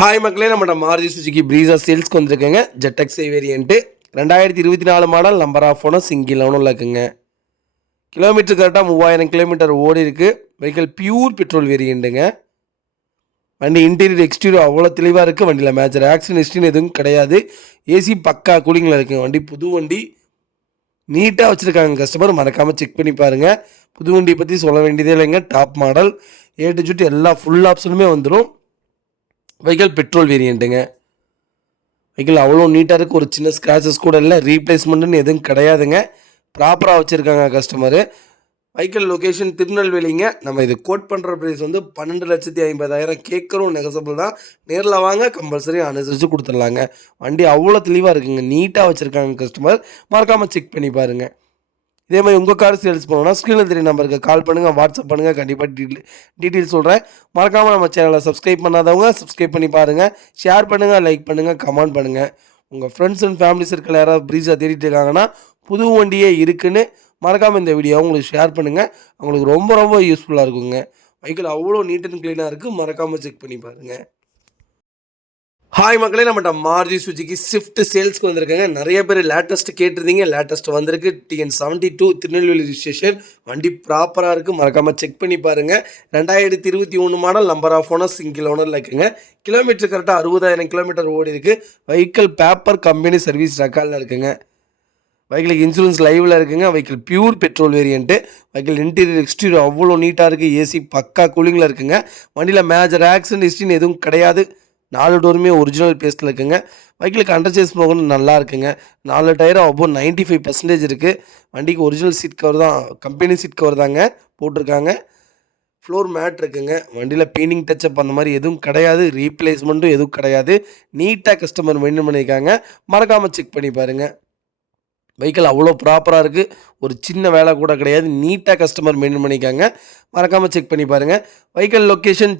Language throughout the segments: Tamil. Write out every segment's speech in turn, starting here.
ஹாய் மக்களே, நம்மளோட மாருதி சுசுகி ப்ரீஸா சேல்ஸ்க்கு வந்திருக்குங்க. ஜெட்எக்ஸை variant 2024 model. Number of owner single ஓனரில் இருக்குங்க. கிலோமீட்டர் கரெக்டாக 3000 கிலோமீட்டர் ஓடி இருக்குது. வெஹிக்கல் பியூர் பெட்ரோல் வேரியண்ட்டுங்க. வண்டி இன்டீரியர் எக்ஸ்டீரியர் அவ்வளோ தெளிவாக இருக்குது. வண்டியில் மேஜர் ஆக்சிடென்ட் ஹிஸ்ட்ரின்னு எதுவும் கிடையாது. ஏசி பக்கா கூலிங்கில் இருக்குங்க. வண்டி புது வண்டி, நீட்டாக வச்சுருக்காங்க. கஸ்டமர் மறக்காமல் செக் பண்ணி பாருங்கள். புது வண்டியை பற்றி சொல்ல வேண்டியதே இல்லைங்க. Top model, A to jet எல்லா ஃபுல் ஆப்ஷனுமே வந்துடும். Vehicle petrol வேரியண்ட்டுங்க. வெஹிக்கல் அவ்வளோ நீட்டாக இருக்குது. ஒரு சின்ன ஸ்க்ராச்சஸ் கூட இல்லை. ரீப்ளேஸ்மெண்ட்டுன்னு எதுவும் கிடையாதுங்க. ப்ராப்பராக வச்சுருக்காங்க கஸ்டமரு. வெஹிக்கல் லொக்கேஷன் திருநெல்வேலிங்க. நம்ம இது கோட் பண்ணுற ப்ரைஸ் வந்து 12,50,000 கேட்குறோம். நெகசபிள் தான். நேரில் வாங்க, கம்பல்சரி அனுசரித்து கொடுத்துடலாங்க. வண்டி அவ்வளோ தெளிவாக இருக்குங்க. நீட்டாக வச்சுருக்காங்க கஸ்டமர். மறக்காமல் செக் பண்ணி பாருங்கள். இதே மாதிரி உங்கள் கார் சேல்ஸ் பண்ணணும்னா ஸ்க்ரீனில் தெரிய நம்பருக்கு கால் பண்ணுங்கள், வாட்ஸ்அப் பண்ணுங்கள். கண்டிப்பாக டீட்டெயில்ஸ் சொல்கிறேன். மறக்காமல் நம்ம சேனலை சப்ஸ்கிரைப் பண்ணாதவங்க சப்ஸ்கிரைப் பண்ணி பாருங்கள். ஷேர் பண்ணுங்கள், லைக் பண்ணுங்கள், கமெண்ட் பண்ணுங்கள். உங்கள் ஃப்ரெண்ட்ஸ் அண்ட் ஃபேமிலி சர்க்கிள் யாராவது ப்ரீஸாக தேடிட்டு இருக்காங்கன்னா, புது வண்டியே இருக்குன்னு மறக்காமல் இந்த வீடியோவை உங்களுக்கு ஷேர் பண்ணுங்கள். அவங்களுக்கு ரொம்ப ரொம்ப யூஸ்ஃபுல்லாக இருக்குங்க. வெஹிக்கிள் அவ்வளோ நீட் அண்ட் க்ளீனாக இருக்குது. மறக்காமல் செக் பண்ணி பாருங்கள். ஹாய் மக்களே, நம்மகிட்ட மாருதி சுசுகி ஸ்விஃப்ட் சேல்ஸ்க்கு வந்திருக்காங்க. நிறைய பேர் லேட்டஸ்ட் கேட்டிருந்தீங்க. லேட்டஸ்ட் வந்திருக்கு. TN72 Tirunelveli registration. வண்டி ப்ராப்பராக இருக்குது. மறக்காமல் செக் பண்ணி பாருங்கள். 2021 model. Number of owner single ஓனரில் இருக்குங்க. கிலோமீட்டர் கரெக்டாக 60,000 கிலோமீட்டர் ஓடி இருக்குது. வெஹிக்கிள் பேப்பர் கம்பெனி சர்வீஸ் ரெக்கார்டில் இருக்குங்க. வெஹிக்கிளுக்கு இன்சூரன்ஸ் லைவில் இருக்குங்க. Vehicle pure petrol variant. Vehicle interior exterior அவ்வளோ நீட்டாக இருக்குது. ஏசி பக்கா கூலிங்கில் இருக்குங்க. வண்டியில் மேஜர் ஆக்சிடென்ட் ஹிஸ்ட்ரின்னு எதுவும் கிடையாது. 4 டோருமே ஒரிஜினல் பேஸ்ட்டில் இருக்குங்க. வெஹிக்கிளுக்கு அண்டர் சேஸ் ப்ரோக்ராம் நல்லா இருக்குங்க. 4 டயரும் அபோவ் 95% இருக்குது. வண்டிக்கு ஒரிஜினல் சீட் கவர் தான், கம்பெனி சீட் கவர் தாங்க போட்டிருக்காங்க. ஃப்ளோர் மேட் இருக்குங்க. வண்டியில் பெயிண்டிங் டச்சப் அந்த மாதிரி எதுவும் கிடையாது. ரீப்ளேஸ்மெண்ட்டும் எதுவும் கிடையாது. நீட்டாக கஸ்டமர் மெயின்டைன் பண்ணியிருக்காங்க. மறக்காமல் செக் பண்ணி பாருங்கள். வெஹிக்கிள் அவ்வளோ ப்ராப்பராக இருக்குது. ஒரு சின்ன வேலை கூட கிடையாது. நீட்டாக கஸ்டமர் மெயின்டைன் பண்ணியிருக்காங்க. மறக்காமல் செக் பண்ணி பாருங்கள். வெஹிக்கிள் லொக்கேஷன்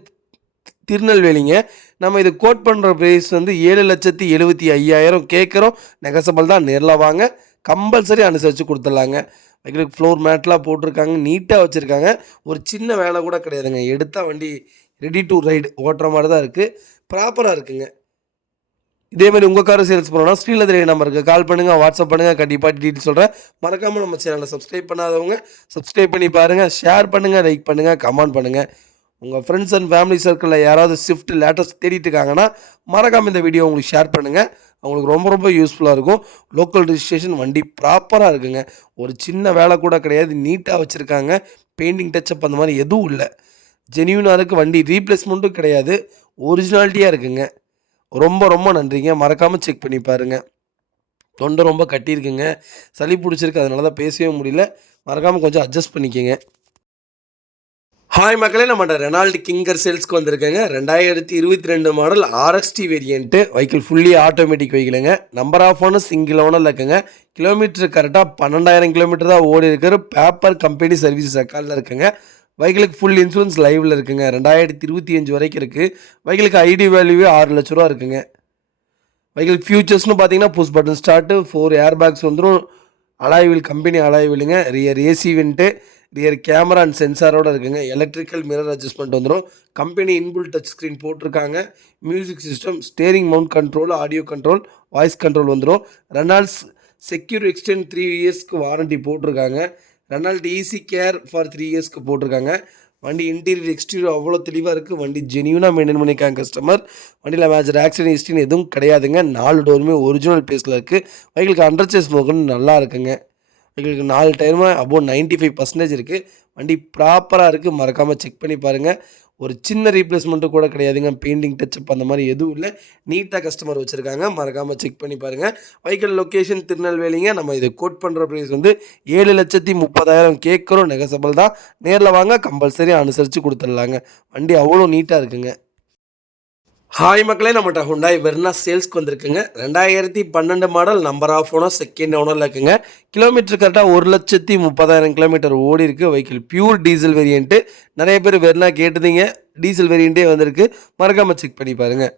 திருநெல்வேலிங்க. நம்ம இது கோட் பண்ணுற ப்ரைஸ் வந்து 7,75,000 கேட்குறோம். நெகசபிள் தான். நேரில் வாங்க, கம்பல்சரி அனுசரித்து கொடுத்துடலாங்க. வெஹிக்கிளுக்கு ஃப்ளோர் மேட்லாம் போட்டிருக்காங்க. நீட்டாக வச்சுருக்காங்க. ஒரு சின்ன வேலை கூட கிடையாதுங்க. எடுத்தால் வண்டி ரெடி டு ரைடு ஓட்டுற மாதிரி தான் இருக்குது. ப்ராப்பராக இருக்குங்க. இதேமாதிரி உங்கள் காரை சேல்ஸ் பண்ணணும்னா ஸ்க்ரீனில் தெரிய நம்பருக்கு கால் பண்ணுங்கள், வாட்ஸ்அப் பண்ணுங்கள். கண்டிப்பாக டீட்டெயில் சொல்கிறேன். மறக்காமல் நம்ம சேனலை சப்ஸ்கிரைப் பண்ணாதவங்க சப்ஸ்கிரைப் பண்ணி பாருங்கள். ஷேர் பண்ணுங்கள், லைக் பண்ணுங்கள், கமெண்ட் பண்ணுங்கள். உங்கள் ஃப்ரெண்ட்ஸ் அண்ட் ஃபேமிலி சர்க்கிளில் யாராவது ஸ்விஃப்ட் லேட்டஸ்ட் தேடிட்டு இருக்காங்கன்னா மறக்காமல் இந்த வீடியோ உங்களுக்கு ஷேர் பண்ணுங்கள். அவங்களுக்கு ரொம்ப ரொம்ப யூஸ்ஃபுல்லாக இருக்கும். Local registration. வண்டி ப்ராப்பராக இருக்குங்க. ஒரு சின்ன வேலை கூட கிடையாது. நீட்டாக வச்சுருக்காங்க. பெயிண்டிங் டச்சப் அந்த மாதிரி எதுவும் இல்லை. ஜென்யூனாக இருக்குது. வண்டி ரீப்ளேஸ்மெண்ட்டும் கிடையாது. ஒரிஜினாலிட்டியாக இருக்குங்க. ரொம்ப ரொம்ப நன்றிங்க. மறக்காமல் செக் பண்ணி பாருங்கள். தொண்டை ரொம்ப கட்டியிருக்குங்க. சளி பிடிச்சிருக்கு. அதனால தான் பேசவே முடியல. மறக்காமல் கொஞ்சம் அட்ஜஸ்ட் பண்ணிக்கோங்க. ஹாய் மக்களே, நம்மகிட்ட ரெனால்டு கிங்கர் சேல்ஸ்க்கு வந்திருக்கேங்க. 2022 model RXT variant. Vehicle fully automatic வெஹிக்கிளுங்க. நம்பர் ஆஃப் ஓனர் சிங்கிள் ஓனரில் இருக்குங்க. கிலோமீட்டர் கரெக்டாக 12,000 கிலோமீட்டர் தான் ஓடி இருக்கிற. பேப்பர் கம்பெனி சர்வீஸ் ரெக்கார்டில் இருக்குங்க. வெஹிக்கிளுக்கு ஃபுல் இன்சூரன்ஸ் லைவில் இருக்குங்க. 2025 வரைக்கும் இருக்குது. வெஹிக்கிளுக்கு ஐடி வேல்யூவே 6 லட்ச ரூபா இருக்குங்க. வெஹிக்கிள் ஃபியூச்சர்ஸ்னு பார்த்தீங்கன்னா push button start, 4 air bags வந்துடும். அலாய்வில் கம்பெனி அலாய்விலுங்க. Rear AC vent, rear camera and சென்சாரோடு இருக்குங்க. எலக்ட்ரிக்கல் மிரர் அட்ஜஸ்ட்மெண்ட் வந்துடும். கம்பெனி இன்புல் டச் ஸ்க்ரீன் போட்டிருக்காங்க. Music system, steering mount control, audio control, voice control வந்துடும். ரெனால்ட்ஸ் செக்யூர் எக்ஸ்டெண்ட் 3 இயர்ஸ்க்கு வாரண்ட்டி போட்டிருக்காங்க. ரெனால்ட் ஈஸி கேர் ஃபார் 3 இயர்ஸ்க்கு போட்டிருக்காங்க. வண்டி இன்டீரியர் எக்ஸ்டீரியர் அவ்வளோ தெளிவாக இருக்குது. வண்டி ஜென்யூனாக மெயின்டைன் பண்ணியிருக்காங்க கஸ்டமர். வண்டியில் மேஜர் ஆக்சிடென்ட் ஹிஸ்ட்ரின்னு எதுவும் கிடையாதுங்க. 4 டோருமே ஒரிஜினல் பேஸில் இருக்குது. வெஹிக்கிளுக்கு அண்டர் சேஸ் மோகன் நல்லா இருக்குங்க. வெஹிக்கிளுக்கு 4 டயருமே அபோவ் 95% இருக்குது. வண்டி ப்ராப்பராக இருக்குது. மறக்காமல் செக் பண்ணி பாருங்கள். ஒரு சின்ன ரீப்ளேஸ்மெண்ட்டு கூட கிடையாதுங்க. பெயிண்டிங் டச்சப் அந்த மாதிரி எதுவும் இல்லை. நீட்டாக கஸ்டமர் வச்சுருக்காங்க. மறக்காமல் செக் பண்ணி பாருங்கள். வெஹிக்கிள் லொக்கேஷன் திருநெல்வேலிங்க. நம்ம இது கோட் பண்ணுற ப்ரைஸ் வந்து 7,30,000 கேட்குறோம். நெகசபிள் தான். நேரில் வாங்க, கம்பல்சரி அனுசரித்து கொடுத்துடலாங்க. வண்டி அவ்வளோ நீட்டாக இருக்குங்க. ஹாய் மக்களே, நம்மகிட்ட ஹுண்டாய் வெர்னா சேல்ஸ்க்கு வந்திருக்குங்க. 2012 model. Number of owner second ஓனரில் இருக்குங்க. கிலோமீட்டர் கரெக்டாக 1,30,30,000 கிலோமீட்டர் ஓடி இருக்குது. Vehicle pure diesel variant. நிறைய பேர் வெர்னா கேட்டுதீங்க. டீசல் வேரியண்ட்டே வந்திருக்கு. மறக்காமல் செக் பண்ணி பாருங்கள்.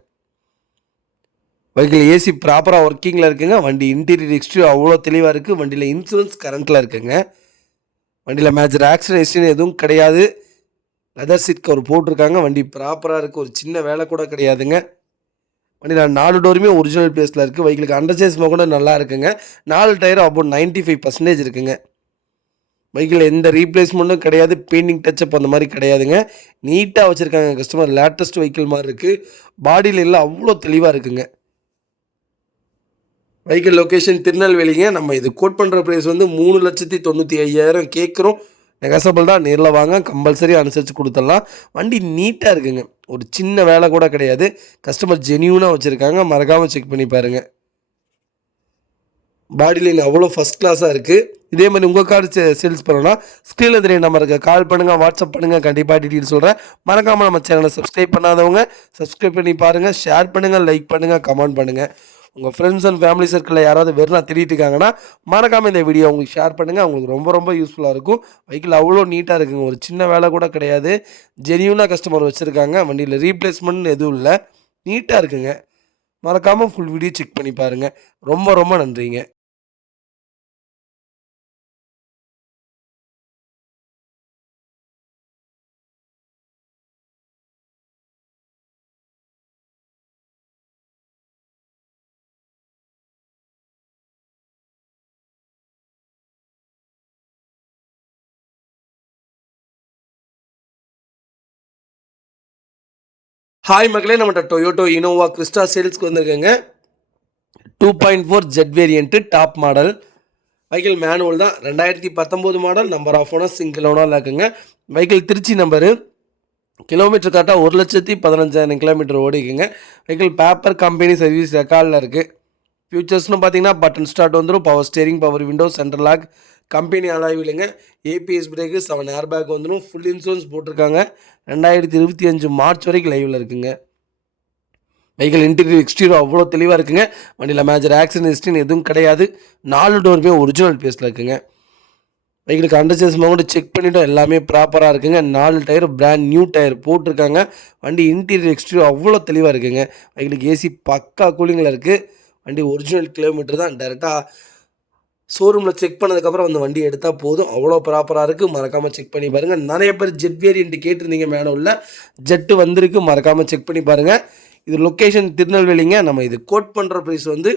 வெஹிக்கிள் ஏசி ப்ராப்பராக ஒர்க்கிங்கில் இருக்குங்க. வண்டி இன்டீரியர் எக்ஸ்டீரியர் அவ்வளோ தெளிவாக இருக்குது. வண்டியில் இன்சூரன்ஸ் கரண்ட்டில் இருக்குங்க. வண்டியில் மேஜர் ஆக்சிடென்ட் ஹிஸ்ட்ரின்னு எதுவும் கிடையாது. லெதர் சீட் கவர் போட்டிருக்காங்க. வண்டி ப்ராப்பராக இருக்குது. ஒரு சின்ன வேலை கூட கிடையாதுங்க. வண்டியில் 4 டோருமே ஒரிஜினல் பிளேஸில் இருக்குது. வெஹிக்கிளுக்கு அண்டர் சேஸ் கூட நல்லா இருக்குங்க. 4 டயரும் அபவுட் 95% இருக்குங்க. வெஹிக்கிள் எந்த ரீப்ளேஸ்மெண்ட்டும் கிடையாது. பெயிண்டிங் டச்சப் அந்த மாதிரி கிடையாதுங்க. நீட்டாக வச்சுருக்காங்க கஸ்டமர். லேட்டஸ்ட் வெஹிக்கிள் மாதிரி இருக்குது. பாடியில் எல்லாம் அவ்வளோ தெளிவாக இருக்குங்க. வெஹிக்கிள் லொக்கேஷன் திருநெல்வேலிங்க. நம்ம இது கோட் பண்ணுற ப்ரைஸ் வந்து 3,95,000 கேட்குறோம். நெகசபிள் தான். நேரில் வாங்க, கம்பல்சரி அனுசரித்து கொடுத்துடலாம். வண்டி நீட்டாக இருக்குங்க. ஒரு சின்ன வேலை கூட கிடையாது. கஸ்டமர் ஜென்யூனாக வச்சுருக்காங்க. மறக்காமல் செக் பண்ணி பாருங்கள். பாடி லைன் அவ்வளோ ஃபஸ்ட் கிளாஸாக இருக்குது. இதே மாதிரி உங்கள் கார் சேல்ஸ் பண்ணணும்னா ஸ்க்ரீனில் தெரிய நம்பருக்கு கால் பண்ணுங்கள், வாட்ஸ்அப் பண்ணுங்கள். கண்டிப்பாக டீட்டெயில் சொல்கிறேன். மறக்காமல் நம்ம சேனலை சப்ஸ்கிரைப் பண்ணாதவங்க சப்ஸ்கிரைப் பண்ணி பாருங்கள். ஷேர் பண்ணுங்கள், லைக் பண்ணுங்கள், கமெண்ட் பண்ணுங்கள். உங்கள் ஃப்ரெண்ட்ஸ் அண்ட் ஃபேமிலி சர்க்கிளில் யாராவது வெறும் தேடிட்டு இருக்காங்கன்னா மறக்காமல் இந்த வீடியோ உங்களுக்கு ஷேர் பண்ணுங்கள். அவங்களுக்கு ரொம்ப ரொம்ப யூஸ்ஃபுல்லாக இருக்கும். வெஹிக்கிள் அவ்வளோ நீட்டாக இருக்குங்க. ஒரு சின்ன வேலை கூட கிடையாது. ஜெனியூனாக கஸ்டமர் வச்சுருக்காங்க. வண்டியில் ரீப்ளேஸ்மெண்ட் எதுவும் இல்லை. நீட்டாக இருக்குங்க. மறக்காமல் ஃபுல் வீடியோ செக் பண்ணி பாருங்கள். ரொம்ப ரொம்ப நன்றிங்க. ஹாய் மக்களே, நம்மகிட்ட டொயோட்டோ இனோவா கிறிஸ்டா சேல்ஸ்க்கு வந்திருக்கேங்க. 2.4 Z variant top model. Vehicle manual தான். 2019 model. Number of owner single ஓனரில் இருக்குங்க. Vehicle Trichy number. கிலோமீட்டர் கரெக்டாக 1,15,000 கிலோமீட்டர் ஓடிக்குங்க. வெஹிக்கிள் பேப்பர் கம்பெனி சர்வீஸ் ரெக்கார்டில் இருக்குது. ஃபியூச்சர்ஸ்னு பார்த்தீங்கன்னா பட்டன் ஸ்டார்ட் வந்துடும். Power steering, power window, central lock, company அலாய்விலுங்க. ஏபிஎஸ் பிரேக்கு, 7 ஏர் பேக் வந்துடும். ஃபுல் இன்சூரன்ஸ் போட்டிருக்காங்க. 2025 மார்ச் வரைக்கும் லைவில் இருக்குங்க. வெஹிக்கிள் இன்டீரியர் எக்ஸ்டீரியர் அவ்வளோ தெளிவாக இருக்குங்க. வண்டியில் மேஜர் ஆக்சிடென்ட் ஹிஸ்ட்ரின்னு எதுவும் கிடையாது. 4 டோருமே ஒரிஜினல் பேஸில் இருக்குங்க. வெஹிக்கிளுக்கு அண்டர்சேஸ் கூட செக் பண்ணிவிட்டோம். எல்லாமே ப்ராப்பராக இருக்குங்க. 4 டயர் பிராண்ட் நியூ டயர் போட்டிருக்காங்க. வண்டி இன்டீரியர் எக்ஸ்டீரியர் அவ்வளோ தெளிவாக இருக்குங்க. வெஹிக்கிளுக்கு ஏசி பக்கா கூலிங்கில் இருக்குது. வண்டி ஒரிஜினல் கிலோமீட்டர் தான். டேரெக்டாக ஷோரூமில் செக் பண்ணதுக்கப்புறம் அந்த வண்டி எடுத்தால் போதும். அவ்வளோ ப்ராப்பராக இருக்குது. மறக்காமல் செக் பண்ணி பாருங்கள். நிறைய பேர் ஜெட் வேரியண்ட் கேட்டிருந்தீங்க. மேனுவலில் ஜெட்டு வந்திருக்கு. மறக்காமல் செக் பண்ணி பாருங்கள். இது லொக்கேஷன் திருநெல்வேலிங்க. நம்ம இது கோட் பண்ணுற ப்ரைஸ் வந்து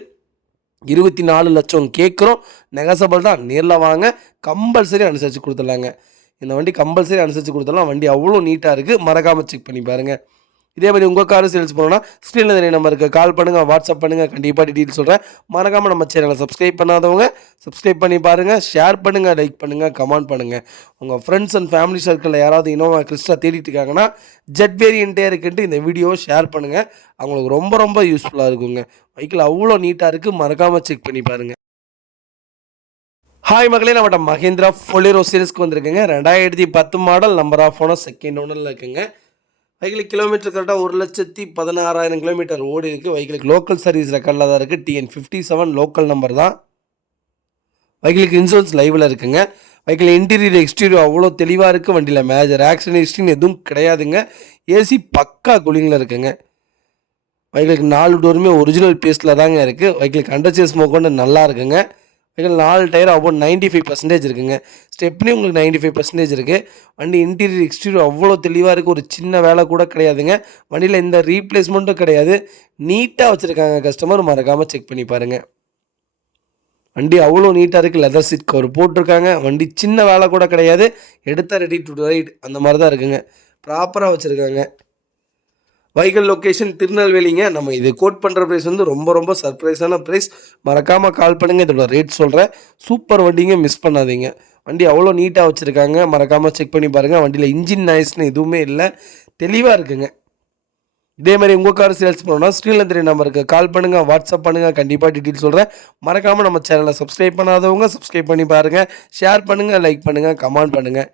24 லட்சம் கேட்குறோம். நெகசபிள் தான். நேரில் வாங்க, கம்பல்சரி அனுசரித்து கொடுத்துடலாங்க. இந்த வண்டி கம்பல்சரி அனுசரித்து கொடுத்துடலாம். வண்டி அவ்வளோ நீட்டாக இருக்குது. மறக்காமல் செக் பண்ணி பாருங்கள். இதே மாதிரி உங்கள் கார் சேல்ஸ் பண்ணணும்னா ஸ்க்ரீனில் தெரிய நம்பருக்கு கால் பண்ணுங்கள், வாட்ஸ்அப் பண்ணுங்கள். கண்டிப்பாக டீட்டெயில் சொல்கிறேன். மறக்காமல் நம்ம சேனலை சப்ஸ்கிரைப் பண்ணாதவங்க சப்ஸ்கிரைப் பண்ணி பாருங்கள். ஷேர் பண்ணுங்கள், லைக் பண்ணுங்கள், கமெண்ட் பண்ணுங்கள். உங்கள் ஃப்ரெண்ட்ஸ் அண்ட் ஃபேமிலி சர்க்கிளில் யாராவது இனோவா கிறிஸ்டா தேடிட்டு இருக்காங்கன்னா ஜெட் வேரியண்ட்டே இருக்குன்ட்டு இந்த வீடியோவை ஷேர் பண்ணுங்கள். அவங்களுக்கு ரொம்ப ரொம்ப யூஸ்ஃபுல்லாக இருக்குங்க. வெஹிக்கிள் அவ்வளோ நீட்டாக இருக்குது. மறக்காமல் செக் பண்ணி பாருங்கள். ஹாய் மக்களே, நம்மகிட்ட மஹேந்திரா பொலேரோ சேல்ஸ்க்கு வந்திருக்குங்க. 2010 model. Number of owner second ஓனரில் இருக்குங்க. வெஹிக்கிள் கிலோமீட்டர் கரெக்டாக 1,16,000 கிலோமீட்டர் ஓடி இருக்குது. வெஹிக்கிளுக்கு லோக்கல் சர்வீஸ் ரெக்கார்டில் தான் இருக்குது. TN57 லோக்கல் நம்பர் தான். வெஹிக்கிளுக்கு இன்சூரன்ஸ் லைவில் இருக்குங்க. வெஹிக்கிள் இன்டீரியர் எக்ஸ்டீரியர் அவ்வளோ தெளிவாக இருக்குது. வண்டியில் மேஜர் ஆக்சிடென்ட் ஹிஸ்ட்ரின்னு எதுவும் கிடையாதுங்க. ஏசி பக்கா கூலிங்கில் இருக்குங்க. வெஹிக்கிளுக்கு 4 டோருமே ஒரிஜினல் பேஸில் தாங்க இருக்குது. வெஹிக்கிளுக்கு அண்டர்சேஸ் கொண்டு நல்லா இருக்குங்க. வெஹிக்கிள் 4 டயர் அபவுட் 95% இருக்குங்க. ஸ்டெப்னி உங்களுக்கு 95% இருக்குது. வண்டி இன்டீரியர் எக்ஸ்டீரியர் அவ்வளோ தெளிவாக இருக்குது. ஒரு சின்ன வேலை கூட கிடையாதுங்க. வண்டியில் எந்த ரீப்ளேஸ்மெண்ட்டும் கிடையாது. நீட்டாக வச்சுருக்காங்க கஸ்டமர். மறக்காமல் செக் பண்ணி பாருங்கள். வண்டி அவ்வளோ நீட்டாக இருக்குது. லெதர் சீட் கவர் போட்டிருக்காங்க. வண்டி சின்ன வேலை கூட கிடையாது. எடுத்தால் ரெடி டு ரைட் அந்த மாதிரி தான் இருக்குங்க. ப்ராப்பராக வச்சுருக்காங்க. வெஹிக்கிள் லொக்கேஷன் திருநெல்வேலிங்க. நம்ம இது கோட் பண்ணுற ப்ரைஸ் வந்து ரொம்ப ரொம்ப சர்ப்ரைஸான ப்ரைஸ். மறக்காமல் கால் பண்ணுங்கள். இதோட ரேட் சொல்கிறேன். சூப்பர் வண்டிங்க, மிஸ் பண்ணாதீங்க. வண்டி அவ்வளோ நீட்டாக வச்சுருக்காங்க. மறக்காமல் செக் பண்ணி பாருங்கள். வண்டியில் இன்ஜின் நாய்ஸ்னு எதுவுமே இல்லை. தெளிவாக இருக்குங்க. இதே மாதிரி உங்கள் கார் சேல்ஸ் பண்ணணும்னா ஸ்க்ரீனில் தெரிய நம்பருக்கு கால் பண்ணுங்கள், வாட்ஸ்அப் பண்ணுங்கள். கண்டிப்பாக டீட்டெயில் சொல்கிறேன். மறக்காமல் நம்ம சேனலை சப்ஸ்கிரைப் பண்ணாதவங்க சப்ஸ்கிரைப் பண்ணி பாருங்கள். ஷேர் பண்ணுங்கள், லைக் பண்ணுங்கள், கமெண்ட் பண்ணுங்கள்.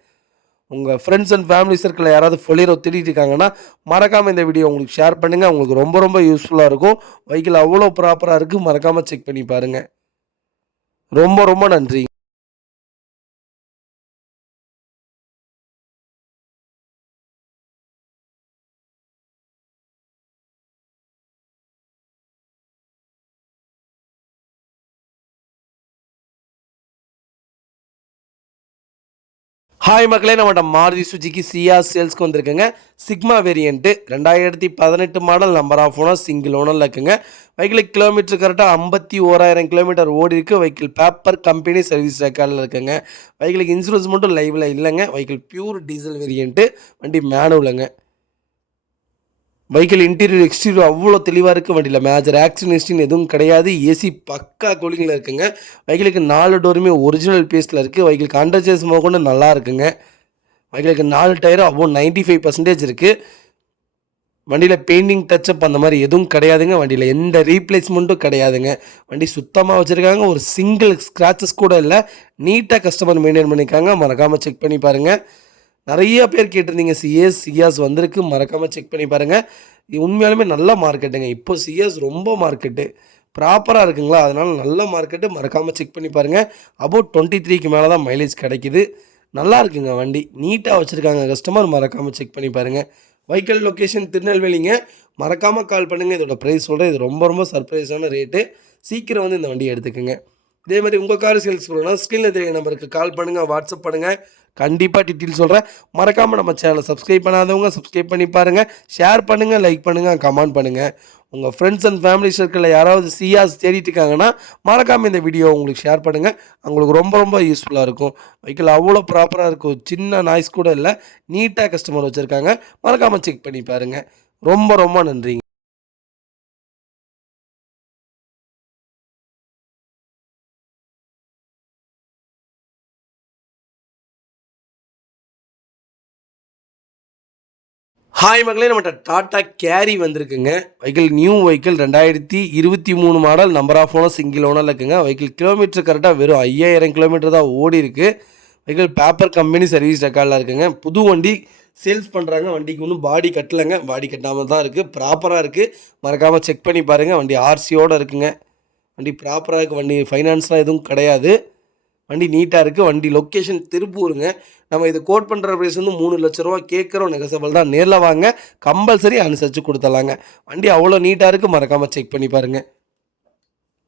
உங்கள் ஃப்ரெண்ட்ஸ் அண்ட் ஃபேமிலி சர்க்கிளில் யாராவது பொலேரோ தேடிட்டு இருக்காங்கன்னா மறக்காமல் இந்த வீடியோ உங்களுக்கு ஷேர் பண்ணுங்கள். உங்களுக்கு ரொம்ப ரொம்ப யூஸ்ஃபுல்லாக இருக்கும். வெஹிக்கிள் அவ்வளோ ப்ராப்பராக இருக்குது. மறக்காமல் செக் பண்ணி பாருங்கள். ரொம்ப ரொம்ப நன்றி. ஹாய் மக்களே, நம்மகிட்ட மாருதி சுஜுகி சியாஸ் சேல்ஸ்க்கு வந்திருக்குங்க. Sigma variant 2018 model, number of owner, single ஓனரில் இருக்குங்க. வெஹிக்கிள் கிலோமீட்டர் கரெக்டாக 51,000 கிலோமீட்டர் ஓடி இருக்குது. வெஹிக்கிள் பேப்பர் கம்பெனி சர்வீஸ் ரெக்கார்டில் இருக்குங்க. வெஹிக்கிளுக்கு இன்சூரன்ஸ் மட்டும் லைவில் இல்லைங்க. வெஹிக்கிள் பியூர் டீசல் வேரியண்ட்டு, வண்டி மேனுவலுங்க. வெஹிக்கிள் இன்டீரியர் எக்ஸ்டீரியர் அவ்வளோ தெளிவாக இருக்குது. வண்டியில் மேஜர் ஆக்சிடென்ட் எதுவும் கிடையாது. ஏசி பக்கா கூலிங்கில் இருக்குங்க. வெஹிக்கிளுக்கு 4 டோருமே ஒரிஜினல் பீஸில் இருக்குது. வெஹிக்கிளுக்கு அண்டர் சேஸ் கொண்டு நல்லா இருக்குங்க. வெஹிக்கிளுக்கு 4 டயரும் அவ்வளோ 95% இருக்குது. வண்டியில் பெயிண்டிங் டச்சப் அந்த மாதிரி எதுவும் கிடையாதுங்க. வண்டியில் எந்த ரீப்ளேஸ்மெண்ட்டும் கிடையாதுங்க. வண்டி சுத்தமாக வச்சுருக்காங்க. ஒரு சிங்கிள் ஸ்க்ராச்சஸ் கூட இல்லை. நீட்டாக கஸ்டமர் மெயின்டைன் பண்ணியிருக்காங்க. மறக்காமல் செக் பண்ணி பாருங்கள். நிறைய பேர் கேட்டிருந்தீங்க, சியாஸ் வந்திருக்கு, மறக்காமல் செக் பண்ணி பாருங்கள். உண்மையாலுமே நல்ல மார்க்கெட்டுங்க. இப்போ சியாஸ் ரொம்ப மார்க்கெட்டு ப்ராப்பராக இருக்குங்களா, அதனால் நல்ல மார்க்கெட்டு. மறக்காமல் செக் பண்ணி பாருங்கள். அபவுட் 23க்கு மேலே தான் மைலேஜ் கிடைக்கிது. நல்லா இருக்குங்க. வண்டி நீட்டாக வச்சுருக்காங்க கஸ்டமர். மறக்காமல் செக் பண்ணி பாருங்கள். வெஹிக்கிள் லொக்கேஷன் திருநெல்வேலிங்க. மறக்காமல் கால் பண்ணுங்கள். இதோட ப்ரைஸ் சொல்கிறேன். இது ரொம்ப ரொம்ப சர்ப்ரைஸான ரேட்டு. சீக்கிரம் வந்து இந்த வண்டியை எடுத்துக்கோங்க. இதே மாதிரி உங்கள் கார் சேல்ஸ் பண்ணணும்னா ஸ்க்ரீனில் தெரிய நம்பருக்கு கால் பண்ணுங்கள், வாட்ஸ்அப் பண்ணுங்கள். கண்டிப்பாக டீட்டெயில் சொல்கிறேன். மறக்காமல் நம்ம சேனலை சப்ஸ்கிரைப் பண்ணாதவங்க சப்ஸ்கிரைப் பண்ணி பாருங்கள். ஷேர் பண்ணுங்கள், லைக் பண்ணுங்கள், கமெண்ட் பண்ணுங்கள். உங்கள் ஃப்ரெண்ட்ஸ் அண்ட் ஃபேமிலி சர்க்கிளில் யாராவது சியாஸ் தேடிட்டு இருக்காங்கன்னா மறக்காமல் இந்த வீடியோ உங்களுக்கு ஷேர் பண்ணுங்கள். அவங்களுக்கு ரொம்ப ரொம்ப யூஸ்ஃபுல்லாக இருக்கும். வெஹிக்கிள் அவ்வளோ ப்ராப்பராக இருக்கும். சின்ன நாய்ஸ் கூட இல்லை. நீட்டாக கஸ்டமர் வச்சுருக்காங்க. மறக்காமல் செக் பண்ணி பாருங்கள். ரொம்ப ரொம்ப நன்றிங்க. ஹாய் மக்களே, நம்மகிட்ட டாட்டா கேரி வந்திருக்குங்க. Vehicle new vehicle 2023 model, number of owner, single ஓனரில் இருக்குங்க. வெஹிக்கிள் கிலோமீட்டர் கரெக்டாக வெறும் 5000 கிலோமீட்டர் தான் ஓடி இருக்குது. வெஹிக்கிள் பேப்பர் கம்பெனி சர்வீஸ் ரெக்கார்டில் இருக்குங்க. புது வண்டி சேல்ஸ் பண்ணுறாங்க. வண்டிக்கு இன்னும் பாடி கட்டலைங்க. பாடி கட்டாமல் தான் இருக்குது. ப்ராப்பராக இருக்குது. மறக்காமல் செக் பண்ணி பாருங்கள். வண்டி ஆர்சியோடு இருக்குங்க. வண்டி ப்ராப்பராக இருக்குது. வண்டி ஃபைனான்ஸ்லாம் எதுவும் கிடையாது. வண்டி நீட்டாக இருக்குது. வண்டி லொக்கேஷன் திருப்பூருங்க. நம்ம இது கோட் பண்ணுற ப்ரைஸ் வந்து 3 லட்ச ரூபா கேட்குறோம். நெகசபிள் தான். நேரில் வாங்க, கம்பல்சரி அனுசரித்து கொடுத்துடலாங்க. வண்டி அவ்வளோ நீட்டாக இருக்குது. மறக்காமல் செக் பண்ணி பாருங்கள்.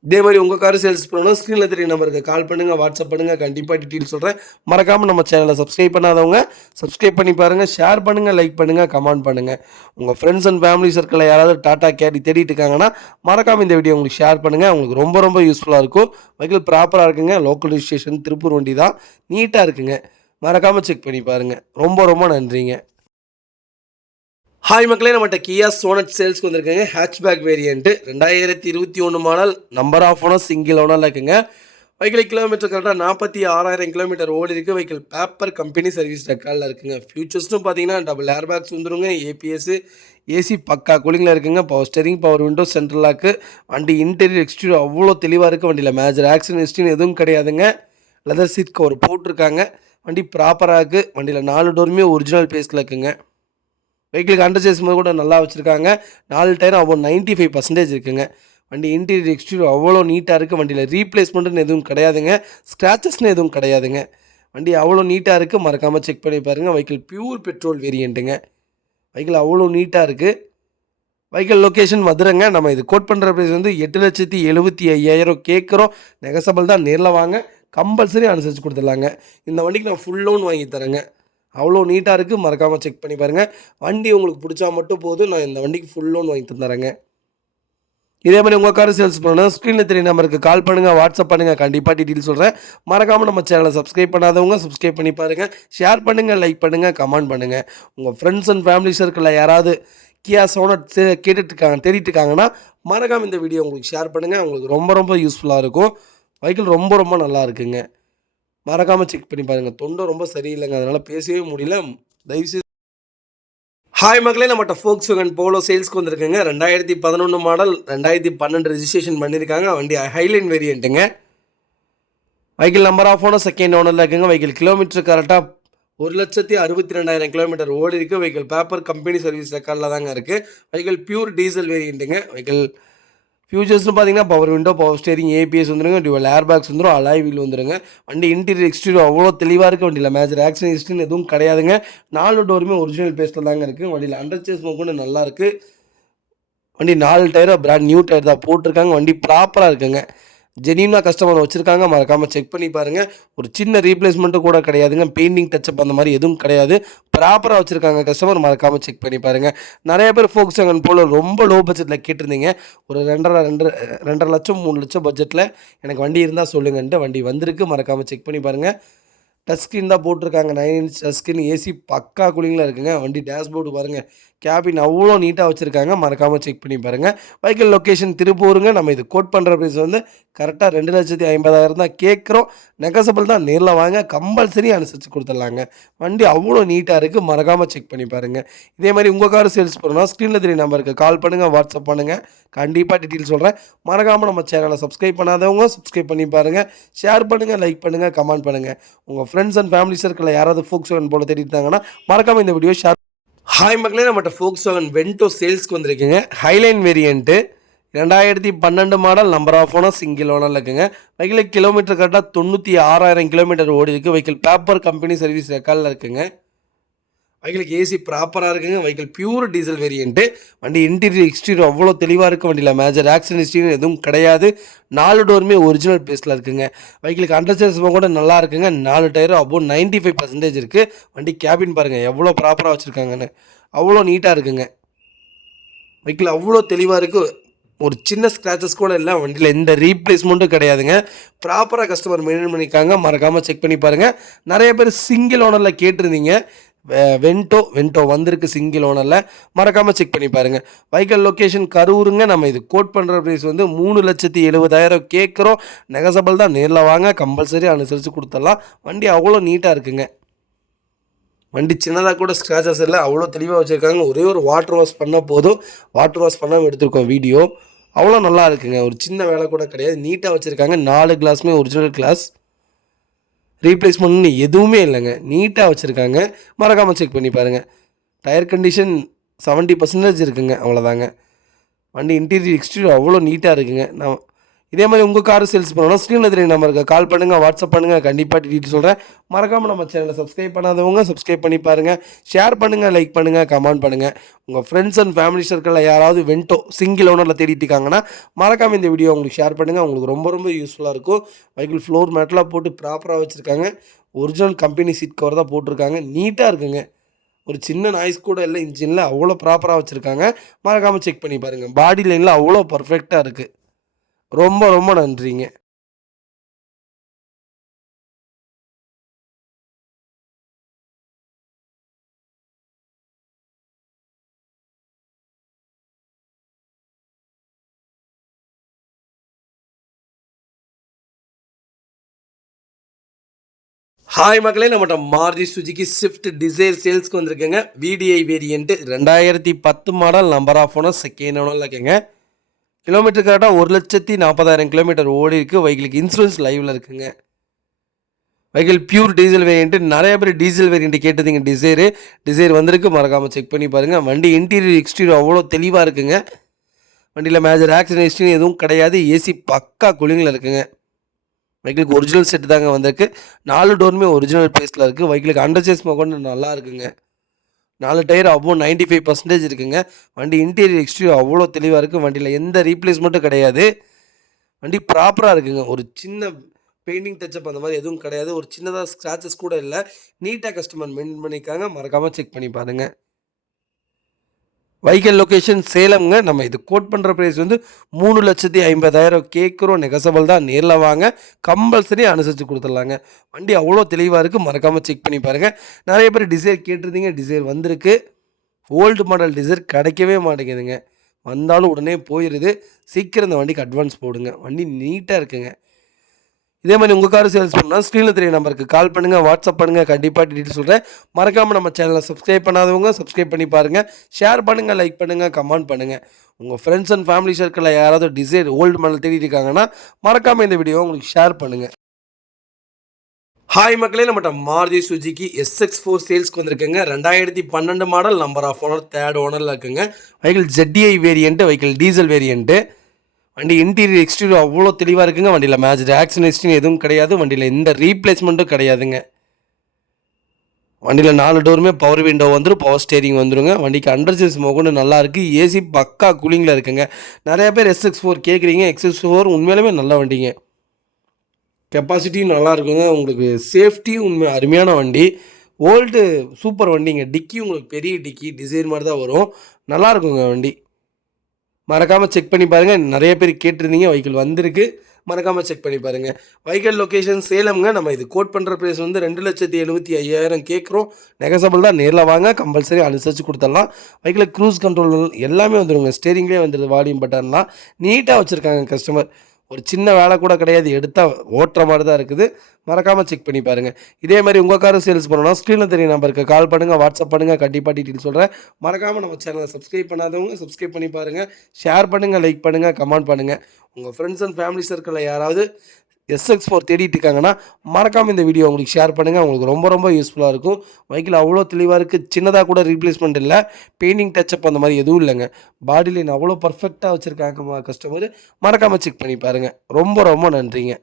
இதே மாதிரி உங்கள் கார் சேல்ஸ் பண்ணணும், ஸ்க்ரீனில் தெரிய நம்பருக்கு கால் பண்ணுங்கள், வாட்ஸ்அப் பண்ணுங்கள். கண்டிப்பாக டீட்டெயில் சொல்கிறேன். மறக்காமல் நம்ம சேனலை சப்ஸ்கிரைப் பண்ணாதவங்க சப்ஸ்கிரைப் பண்ணி பாருங்கள். ஷேர் பண்ணுங்கள், லைக் பண்ணுங்கள், கமெண்ட் பண்ணுங்கள். உங்கள் ஃப்ரெண்ட்ஸ் அண்ட் ஃபேமிலி சர்க்கிளில் யாராவது டாட்டா கேரி தேடிட்டு இருக்காங்கன்னா மறக்காமல் இந்த வீடியோ உங்களுக்கு ஷேர் பண்ணுங்கள். உங்களுக்கு ரொம்ப ரொம்ப யூஸ்ஃபுல்லாக இருக்கும். வெஹிக்கிள் ப்ராப்பராக இருக்குங்க. லோக்கல் ரிஜிஸ்ட்ரேஷன், திருப்பூர் வண்டி தான். நீட்டாக இருக்குங்க. மறக்காமல் செக் பண்ணி பாருங்கள். ரொம்ப ரொம்ப நன்றிங்க. ஹாய் மக்களே, நம்மகிட்ட கியா சோனட் சேல்ஸ்க்கு வந்திருக்குங்க. Hatchback variant 2021 model, number of owner, single ஓனரில் இருக்குங்க. வெஹிக்கிள் கிலோமீட்டர் கரெக்டாக 46,000 கிலோமீட்டர் ஓடி இருக்குது. வெஹிக்கிள் பேப்பர் கம்பெனி சர்வீஸ் ரெக்கார்டில் இருக்குங்க. ஃபியூச்சர்ஸ்னு பார்த்தீங்கன்னா டபுள் ஏர் பேக்ஸ் வந்துருங்க. ஏபிஎஸ், ஏசி பக்கா கூலிங்கில் இருக்குங்க. Power steering, power window, central lock. வண்டி இன்டீரியர் எக்ஸ்டீரியர் அவ்வளோ தெளிவாக இருக்குது. வண்டியில் மேஜர் ஆக்சிடென்ட் ஹிஸ்ட்ரின்னு எதுவும் கிடையாதுங்க. லெதர் சீட் கவர் போட்டிருக்காங்க. வண்டி ப்ராப்பராக இருக்குது. வண்டியில் 4 டோருமே ஒரிஜினல் பேஸில் இருக்குங்க. வெஹிக்கிளுக்கு அண்டர் சேஸ் கூட நல்லா வச்சுருக்காங்க. 4 டயரும் அவ்வளோ 95% இருக்குங்க. வண்டி இன்டீரியர் எக்ஸ்டீரியர் அவ்வளோ நீட்டாக இருக்குது. வண்டியில் ரீப்ளேஸ்மெண்ட்டுன்னு எதுவும் கிடையாதுங்க. ஸ்க்ராச்சஸ்ன்னு எதுவும் கிடையாதுங்க. வண்டி அவ்வளோ நீட்டாக இருக்குது. மறக்காமல் செக் பண்ணி பாருங்கள். வெஹிக்கிள் பியூர் பெட்ரோல் வேரியண்ட்டுங்க. வெஹிக்கிள் அவ்வளோ நீட்டாக இருக்குது. வெஹிக்கிள் லொக்கேஷன் மதுரைங்க. நம்ம இது கோட் பண்ணுற ப்ரைஸ் வந்து 8,75,000 கேட்குறோம். நெகசபிள் தான். நேரில் வாங்க, கம்பல்சரி அனுசரித்து கொடுத்துடலாங்க. இந்த வண்டிக்கு நான் ஃபுல் லோன் வாங்கி தரேங்க. அவ்வளோ நீட்டாக இருக்குது. மறக்காமல் செக் பண்ணி பாருங்கள். வண்டி உங்களுக்கு பிடிச்சா மட்டும் போதும். நான் இந்த வண்டிக்கு ஃபுல் லோன் வாங்கி தந்துறேங்க. இதே மாதிரி உங்கள் கார் சேல்ஸ் பண்ணணும், ஸ்க்ரீனில் தெரிய நம்பருக்கு கால் பண்ணுங்கள், வாட்ஸ்அப் பண்ணுங்கள். கண்டிப்பாக டீட்டெயில் சொல்கிறேன். மறக்காமல் நம்ம சேனலை சப்ஸ்கிரைப் பண்ணாதவங்க சப்ஸ்கிரைப் பண்ணி பாருங்கள். ஷேர் பண்ணுங்கள், லைக் பண்ணுங்கள், கமெண்ட் பண்ணுங்கள். உங்கள் ஃப்ரெண்ட்ஸ் அண்ட் ஃபேமிலி சர்க்கிளில் யாராவது கியா சோனட் தேடிட்டு இருக்காங்கன்னா மறக்காமல் இந்த வீடியோ உங்களுக்கு ஷேர் பண்ணுங்கள். உங்களுக்கு ரொம்ப ரொம்ப யூஸ்ஃபுல்லாக இருக்கும். வெஹிக்கிள் ரொம்ப ரொம்ப நல்லா இருக்குங்க. மறக்காமல் செக் பண்ணி பாருங்கள். தொண்டை ரொம்ப சரியில்லைங்க, அதனால் பேசவே முடியல. தயவுசெய்து. ஹாய் மக்களே, நம்மகிட்ட ஃபோக்ஸ்வேகன் போலோ சேல்ஸ்க்கு வந்திருக்குங்க. 2011 மாடல், 2012 ரெஜிஸ்ட்ரேஷன் பண்ணியிருக்காங்க. வண்டி ஹைலைன் வேரியண்ட்டுங்க. Vehicle number of owner, second ஓனரில் இருக்குங்க. வெஹிக்கிள் கிலோமீட்டர் கரெக்டாக 1,62,000 கிலோமீட்டர் ஓடி இருக்குது. வெஹிக்கிள் பேப்பர் கம்பெனி சர்வீஸ் ரெக்கார்டில் தாங்க இருக்குது. வெஹிக்கிள் பியூர் டீசல் வேரியண்ட்டுங்க. வெஹிக்கிள் ஃபியூச்சர்ஸ்னு பார்த்தீங்கன்னா power window, power steering, ABS வந்துருங்க. டுவல் ஏர் பேக்ஸ் வந்துடும். அலாய் வீல் வந்துருங்க. வண்டி இன்டீரியர் எக்ஸ்டீரியர் அவ்வளோ தெளிவாக இருக்குது. வண்டியில் மேஜர் ஆக்சிடென்ட் ஹிஸ்ட்ரின்னு எதுவும் கிடையாதுங்க. 4 டோருமே ஒரிஜினல் பேஸில் தாங்க இருக்குது. வண்டியில் அண்டர் சேஸ் கூட நல்லா இருக்குது. வண்டி 4 டயரும் பிராண்ட் நியூ டயர் தான் போட்டிருக்காங்க. வண்டி ப்ராப்பராக இருக்குங்க. ஜெனியூனாக கஸ்டமர் வச்சுருக்காங்க, மறக்காமல் செக் பண்ணி பாருங்கள். ஒரு சின்ன ரீப்ளேஸ்மெண்ட்டும் கூட கிடையாதுங்க, பெயிண்டிங் டச்சப் அந்த மாதிரி எதுவும் கிடையாது, ப்ராப்பராக வச்சுருக்காங்க கஸ்டமர், மறக்காமல் செக் பண்ணி பாருங்கள். நிறைய பேர் Volkswagen போல ரொம்ப லோ பட்ஜெட்டில் கேட்டிருந்தீங்க. ஒரு 2.5 லட்சம் 3 லட்சம் பட்ஜெட்டில் எனக்கு வண்டி இருந்தால் சொல்லுங்கன்ட்டு வண்டி வந்திருக்கு, மறக்காமல் செக் பண்ணி பாருங்கள். டச் ஸ்க்ரீன் தான் போட்டிருக்காங்க, 9 இன்ச் டச் ஸ்க்ரீன், ஏசி பக்கா கூலிங்கில் இருக்குங்க. வண்டி டேஷ்போர்டு பாருங்கள், கேபின் அவ்வளோ நீட்டாக வச்சுருக்காங்க, மறக்காமல் செக் பண்ணி பாருங்கள். வெஹிக்கிள் லொக்கேஷன் திருப்பூருங்க. நம்ம இது கோட் பண்ணுற ப்ரைஸ் வந்து கரெக்டாக 2,50,000 தான் கேட்குறோம். நெகசபிள் தான், நேரில் வாங்க, கம்பல்சரி அனுசரித்து கொடுத்துடலாங்க. வண்டி அவ்வளோ நீட்டாக இருக்குது, மறக்காமல் செக் பண்ணி பாருங்கள். இதே மாதிரி உங்கள் கார் சேல்ஸ் பண்ணணும், ஸ்க்ரீனில் தெரிய நம்பருக்கு கால் பண்ணுங்கள், வாட்ஸ்அப் பண்ணுங்கள், கண்டிப்பாக டீட்டெயில் சொல்கிறேன். மறக்காமல் நம்ம சேனலை சப்ஸ்கிரைப் பண்ணாதவங்க சப்ஸ்கிரைப் பண்ணி பாருங்கள், ஷேர் பண்ணுங்கள், லைக் பண்ணுங்கள், கமெண்ட் பண்ணுங்கள். உங்கள் ஃப்ரெண்ட்ஸ் அண்ட் ஃபேமிலி சர்க்கிளில் யாராவது Volkswagen போல தேடிட்டாங்கன்னா மறக்காமல் இந்த வீடியோ ஷேர். ஹாய் மக்களே, நம்மகிட்ட Volkswagen வென்டோ சேல்ஸ்க்கு வந்திருக்குங்க. Highline variant, 2012 model, number of owner, single ஓனரில் இருக்குங்க. வெஹிக்கிள் கிலோமீட்டர் கரெக்டாக 96,000 கிலோமீட்டர் ஓடி இருக்குது. வெஹிக்கிள் பேப்பர் கம்பெனி சர்வீஸ் ரெக்கார்டில் இருக்குங்க. வெஹிக்கிளுக்கு ஏசி ப்ராப்பராக இருக்குங்க. Vehicle pure diesel variant. வண்டி இன்டீரியர் எக்ஸ்டீரியர் அவ்வளோ தெளிவாக இருக்குது. வண்டியில் மேஜர் ஆக்சிடென்ட் ஹிஸ்ட்ரின்னு எதுவும் கிடையாது. 4 டோருமே ஒரிஜினல் பேஸில் இருக்குங்க. வெஹிக்கிளுக்கு அண்டர்சேர்ஸ் கூட நல்லா இருக்குங்க. 4 டயரும் அபோவ் 95% இருக்குது. வண்டி கேபின் பாருங்கள் எவ்வளோ ப்ராப்பராக வச்சுருக்காங்கன்னு, அவ்வளோ நீட்டாக இருக்குங்க. வெஹிக்கிள் அவ்வளோ தெளிவாக இருக்குது. ஒரு சின்ன ஸ்க்ராச்சஸ் கூட இல்லை. வண்டியில் எந்த ரீப்ளேஸ்மெண்ட்டும் கிடையாதுங்க. ப்ராப்பராக கஸ்டமர் மெயின்டைன் பண்ணியிருக்காங்க, மறக்காமல் செக் பண்ணி பாருங்கள். நிறைய பேர் சிங்கிள் ஓனரில் கேட்டிருந்தீங்க. வென்டோ வந்திருக்கு சிங்கிள் ஓனரில், மறக்காமல் செக் பண்ணி பாருங்கள். வெஹிக்கிள் லொக்கேஷன் கரூருங்க. நம்ம இது கோட் பண்ணுற ப்ரைஸ் வந்து 3,70,000 கேட்குறோம். நெகசபிள் தான், நேரில் வாங்க, கம்பல்சரி அனுசரித்து கொடுத்துடலாம். வண்டி அவ்வளோ நீட்டாக இருக்குங்க. வண்டி சின்னதாக கூட ஸ்க்ராச்சஸ் இல்லை, அவ்வளோ தெளிவாக வச்சுருக்காங்க. ஒரே ஒரு வாட்டர் வாஷ் பண்ணால் போதும். வாட்டர் வாஷ் பண்ணாமல் எடுத்துருக்கோம் வீடியோ. அவ்வளோ நல்லா இருக்குங்க. ஒரு சின்ன வேலை கூட கிடையாது, நீட்டாக வச்சுருக்காங்க. 4 கிளாஸுமே ஒரிஜினல் கிளாஸ், ரீப்ளேஸ்மெண்ட்னு எதுவுமே இல்லைங்க. நீட்டாக வச்சுருக்காங்க, மறக்காமல் செக் பண்ணி பாருங்கள். டயர் கண்டிஷன் 70% இருக்குங்க, அவ்வளோதாங்க. வண்டி இன்டீரியர் எக்ஸ்டீரியர் அவ்வளோ நீட்டாக இருக்குங்க. நான் இதே மாதிரி உங்கள் கார் சேல்ஸ் பண்ணணும், ஸ்க்ரீனில் தெரிய நம்பருக்கு கால் பண்ணுங்கள், வாட்ஸ்அப் பண்ணுங்கள், கண்டிப்பாக டீட்டெயில் சொல்கிறேன். மறக்காமல் நம்ம சேனலை சப்ஸ்கிரைப் பண்ணாதவங்க சப்ஸ்கிரைப் பண்ணி பாருங்கள், ஷேர் பண்ணுங்கள், லைக் பண்ணுங்கள், கமெண்ட் பண்ணுங்கள். உங்கள் ஃப்ரெண்ட்ஸ் அண்ட் ஃபேமிலி சர்க்கிளில் யாராவது வென்டோ சிங்கிள் ஓனரில் தேடிட்டு இருக்காங்கன்னா மறக்காமல் இந்த வீடியோ உங்களுக்கு ஷேர் பண்ணுங்கள். உங்களுக்கு ரொம்ப ரொம்ப யூஸ்ஃபுல்லாக இருக்கும். வெஹிக்கிள் ஃப்ளோர் மேட்லாம் போட்டு ப்ராப்பராக வச்சுருக்காங்க. ஒரிஜினல் கம்பெனி சீட் கவர் தான் போட்டிருக்காங்க. நீட்டாக இருக்குங்க. ஒரு சின்ன நாய்ஸ் கூட இல்லை இன்ஜினில், அவ்வளோ ப்ராப்பராக வச்சுருக்காங்க. மறக்காமல் செக் பண்ணி பாருங்கள். பாடி லைனில் அவ்வளோ பர்ஃபெக்டாக இருக்குது. ரொம்ப ரொம்ப நன்றிங்க. ஹாய் மக்களே, நம்மகிட்ட மாருதி சுஜுகி ஸ்விஃப்ட் டிசைர் சேல்ஸ்க்கு வந்திருக்கேங்க. VDI variant, 2010 model, number of owner, second ஓனரில் இருக்குங்க. கிலோமீட்டர் கரெக்டாக 1,40,000 கிலோமீட்டர் ஓடி இருக்குது. வெஹிக்கிளுக்கு இன்சூரன்ஸ் லைவில் இருக்குங்க. Vehicle pure diesel variant. நிறைய பேர் டீசல் வேரியண்ட்டு கேட்டதுங்க. டிசைர் வந்திருக்கு, மறக்காமல் செக் பண்ணி பாருங்கள். வண்டி இன்டீரியர் எக்ஸ்டீரியர் அவ்வளோ தெளிவாக இருக்குங்க. வண்டியில் மேஜர் ஆக்சிடென்ட் ஹிஸ்ட்ரி எதுவும் கிடையாது. ஏசி பக்கா கூலிங்கில் இருக்குங்க. வெஹிக்கிளுக்கு ஒரிஜினல் செட்டு தாங்க வந்திருக்கு. 4 டோருமே ஒரிஜினல் பேஸில் இருக்குது. வெஹிக்கிளுக்கு அண்டர்சேஸ் கொண்டு நல்லா இருக்குங்க. 4 டயர் அபோவ் 95% இருக்குங்க. வண்டி இன்டீரியர் எக்ஸ்டீரியர் அவ்வளோ தெளிவாக இருக்குது. வண்டியில் எந்த ரீப்ளேஸ்மெண்ட்டும் கிடையாது. வண்டி ப்ராப்பராக இருக்குங்க. ஒரு சின்ன பெயிண்டிங் டச்சப் அந்த மாதிரி எதுவும் கிடையாது. ஒரு சின்னதாக ஸ்க்ராச்சஸ் கூட இல்லை. நீட்டாக கஸ்டமர் மெயின்டைன் பண்ணியிருக்காங்க. மறக்காமல் செக் பண்ணி பாருங்கள். வெஹிக்கிள் லொக்கேஷன் சேலம்ங்க. நம்ம இது கோட் பண்ணுற ப்ரைஸ் வந்து 3,50,000 கேட்குறோம். நெகசபிள் தான், நேரில் வாங்க, கம்பல்சரி அனுசரித்து கொடுத்துடலாங்க. வண்டி அவ்வளோ தெளிவாக இருக்குது, மறக்காமல் செக் பண்ணி பாருங்கள். நிறைய பேர் டிசைர் கேட்டிருந்தீங்க. டிசைர் வந்திருக்கு. ஓல்டு மாடல் டிசைர் கிடைக்கவே மாட்டேங்குதுங்க. வந்தாலும் உடனே போயிடுது. சீக்கிரம் இந்த வண்டிக்கு அட்வான்ஸ் போடுங்க. வண்டி நீட்டாக இருக்குங்க. இதே மாதிரி உங்கள் கார் சேல்ஸ் பண்ணால் ஸ்க்ரீனில் தெரிய நம்பருக்கு கால் பண்ணுங்கள், வாட்ஸ்அப் பண்ணுங்கள், கண்டிப்பாக டீட்டெயில் சொல்கிறேன். மறக்காமல் நம்ம சேனலை சப்ஸ்கிரைப் பண்ணாதவங்க சப்ஸ்கிரைப் பண்ணி பாருங்கள், ஷேர் பண்ணுங்கள், லைக் பண்ணுங்கள், கமெண்ட் பண்ணுங்கள். உங்கள் ஃப்ரெண்ட்ஸ் அண்ட் ஃபேமிலி சர்க்கிளில் யாராவது டிசைர் ஓல்டு மாடல் தேடிட்டு இருக்காங்கன்னா மறக்காமல் இந்த வீடியோ உங்களுக்கு ஷேர் பண்ணுங்கள். ஹாய் மக்களே, நம்மகிட்ட மாருதி சுஜுகி SX4 சேல்ஸ்க்கு வந்திருக்குங்க. 2012 model, number of owner, third ஓனரில் இருக்குங்க. Vehicle ZDI variant, vehicle diesel variant. வண்டி இன்டீரியர் எக்ஸ்டீரியர் அவ்வளோ தெளிவாக இருக்குங்க. வண்டியில் மேஜர் ஆக்சிடென்ட் ஹிஸ்ட்ரி எதுவும் கிடையாது. வண்டியில் எந்த ரீப்ளேஸ்மெண்ட்டும் கிடையாதுங்க. வண்டியில் 4 டோருமே பவர் விண்டோ வந்துடும், பவர் ஸ்டேரிங் வந்துடுங்க. வண்டிக்கு அண்டர் சேஸ் மொகண்டு நல்லாயிருக்கு, ஏசி பக்கா கூலிங்கில் இருக்குங்க. நிறையா பேர் SX4 கேட்குறீங்க. XS4 உண்மையிலுமே நல்ல வண்டிங்க, கெப்பாசிட்டியும் நல்லா இருக்குங்க. உங்களுக்கு சேஃப்டியும் உண்மை அருமையான வண்டி. ஓல்டு சூப்பர் வண்டிங்க. டிக்கி உங்களுக்கு பெரிய டிக்கி டிசைன் மாதிரி தான் வரும், நல்லாயிருக்குங்க வண்டி. மறக்காமல் செக் பண்ணி பாருங்கள். நிறைய பேர் கேட்டிருந்தீங்க, வெஹிக்கிள் வந்திருக்கு, மறக்காமல் செக் பண்ணி பாருங்கள். வெஹிக்கிள் லொக்கேஷன் சேலம்ங்க. நம்ம இது கோட் பண்ணுற ப்ரைஸ் வந்து 2,75,000 கேட்குறோம். நெகசபிள் தான், நேரில் வாங்க, கம்பல்சரி அனுசரித்து கொடுத்துடலாம். வெஹிக்கிள் க்ரூஸ் கண்ட்ரோல் எல்லாமே வந்துடுங்க, ஸ்டேரிங்லேயே வந்துடுது, வால்யூம் பட்டன்லாம் நீட்டாக வச்சுருக்காங்க கஸ்டமர். ஒரு சின்ன வேலை கூட கிடையாது, எடுத்தால் ஓட்டுற மாதிரி தான் இருக்குது. மறக்காமல் செக் பண்ணி பாருங்கள். இதே மாதிரி உங்கள் காரும் சேல்ஸ் பண்ணணும்னா ஸ்க்ரீனில் தெரிய நம்பருக்கு கால் பண்ணுங்கள், வாட்ஸ்அப் பண்ணுங்கள், கண்டிப்பாக டீட்டெயில் சொல்கிறேன். மறக்காமல் நம்ம சேனலை சப்ஸ்கிரைப் பண்ணாதவங்க சப்ஸ்கிரைப் பண்ணி பாருங்கள், ஷேர் பண்ணுங்கள், லைக் பண்ணுங்கள், கமெண்ட் பண்ணுங்கள். உங்கள் ஃப்ரெண்ட்ஸ் அண்ட் ஃபேமிலி சர்க்கிளில் யாராவது SX4 தேடிட்டு இருக்காங்கன்னா மறக்காமல் இந்த வீடியோ உங்களுக்கு ஷேர் பண்ணுங்கள். உங்களுக்கு ரொம்ப ரொம்ப யூஸ்ஃபுல்லாக இருக்கும். வெஹிக்கிள் அவ்வளோ தெளிவாக இருக்குது, சின்னதாக கூட ரீப்ளேஸ்மெண்ட் இல்லை, பெயிண்டிங் டச்சப் அந்த மாதிரி எதுவும் இல்லைங்க. பாடி லைன் அவ்வளோ பர்ஃபெக்டாக வச்சுருக்காங்க கஸ்டமர். மறக்காமல் செக் பண்ணி பாருங்கள். ரொம்ப ரொம்ப நன்றிங்க.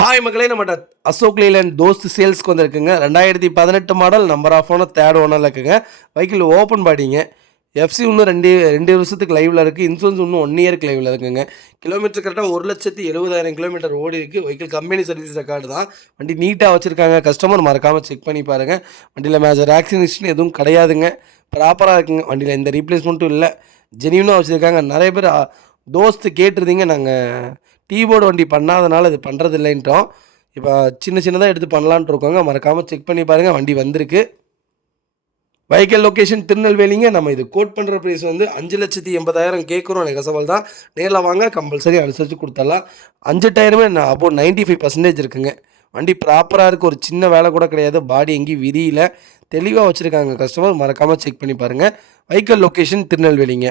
ஹாய் மக்களே, நம்ம அசோக் லேலண்ட் தோஸ்த் சேல்ஸ்க்கு வந்திருக்குங்க. 2018 model, number of owner, third ஓனரில் இருக்குங்க. Vehicle open பாடிங்க. எஃப்சி இன்னும் ரெண்டு ரெண்டு வருஷத்துக்கு லைவில் இருக்குது. இன்சூரன்ஸ் இன்னும் 1 இயருக்கு லைவில் இருக்குங்க. கிலோமீட்டர் கரெக்டாக 1,70,000 கிலோமீட்டர் ஓடி இருக்குது. வெஹிக்கிள் கம்பெனி சர்வீஸ் ரெக்கார்டு தான். வண்டி நீட்டாக வச்சுருக்காங்க கஸ்டமர், மறக்காமல் செக் பண்ணி பாருங்கள். வண்டியில் மேஜர் ஆக்சிடென்ட் எதுவும் கிடையாதுங்க, ப்ராப்பராக இருக்குங்க. வண்டியில் எந்த ரீப்ளேஸ்மெண்ட்டும் இல்லை, ஜெனியூனாக வச்சுருக்காங்க. நிறைய பேர் தோஸ்து கேட்டிருந்தீங்க, நாங்கள் டீபோர்டு வண்டி பண்ணாதனால இது பண்ணுறது இல்லைன்ட்டோம். இப்போ சின்னதாக எடுத்து பண்ணலான்ட்டு இருக்கோங்க. மறக்காமல் செக் பண்ணி பாருங்கள், வண்டி வந்திருக்கு. வெஹிக்கிள் லொக்கேஷன் திருநெல்வேலிங்க. நம்ம இது கோட் பண்ணுற ப்ரைஸ் வந்து 5,80,000 கேட்குறோம். நெகசபிள் தான், நேரில் வாங்க, கம்பல்சரி அனுசரித்து கொடுத்துடலாம். 5 டயருமே அப்போது 95% இருக்குங்க. வண்டி ப்ராப்பராக இருக்குது, ஒரு சின்ன வேலை கூட கிடையாது, பாடி எங்கேயும் விரியில் தெளிவாக வச்சுருக்காங்க கஸ்டமர். மறக்காமல் செக் பண்ணி பாருங்கள். வெஹிக்கிள் லொக்கேஷன் திருநெல்வேலிங்க.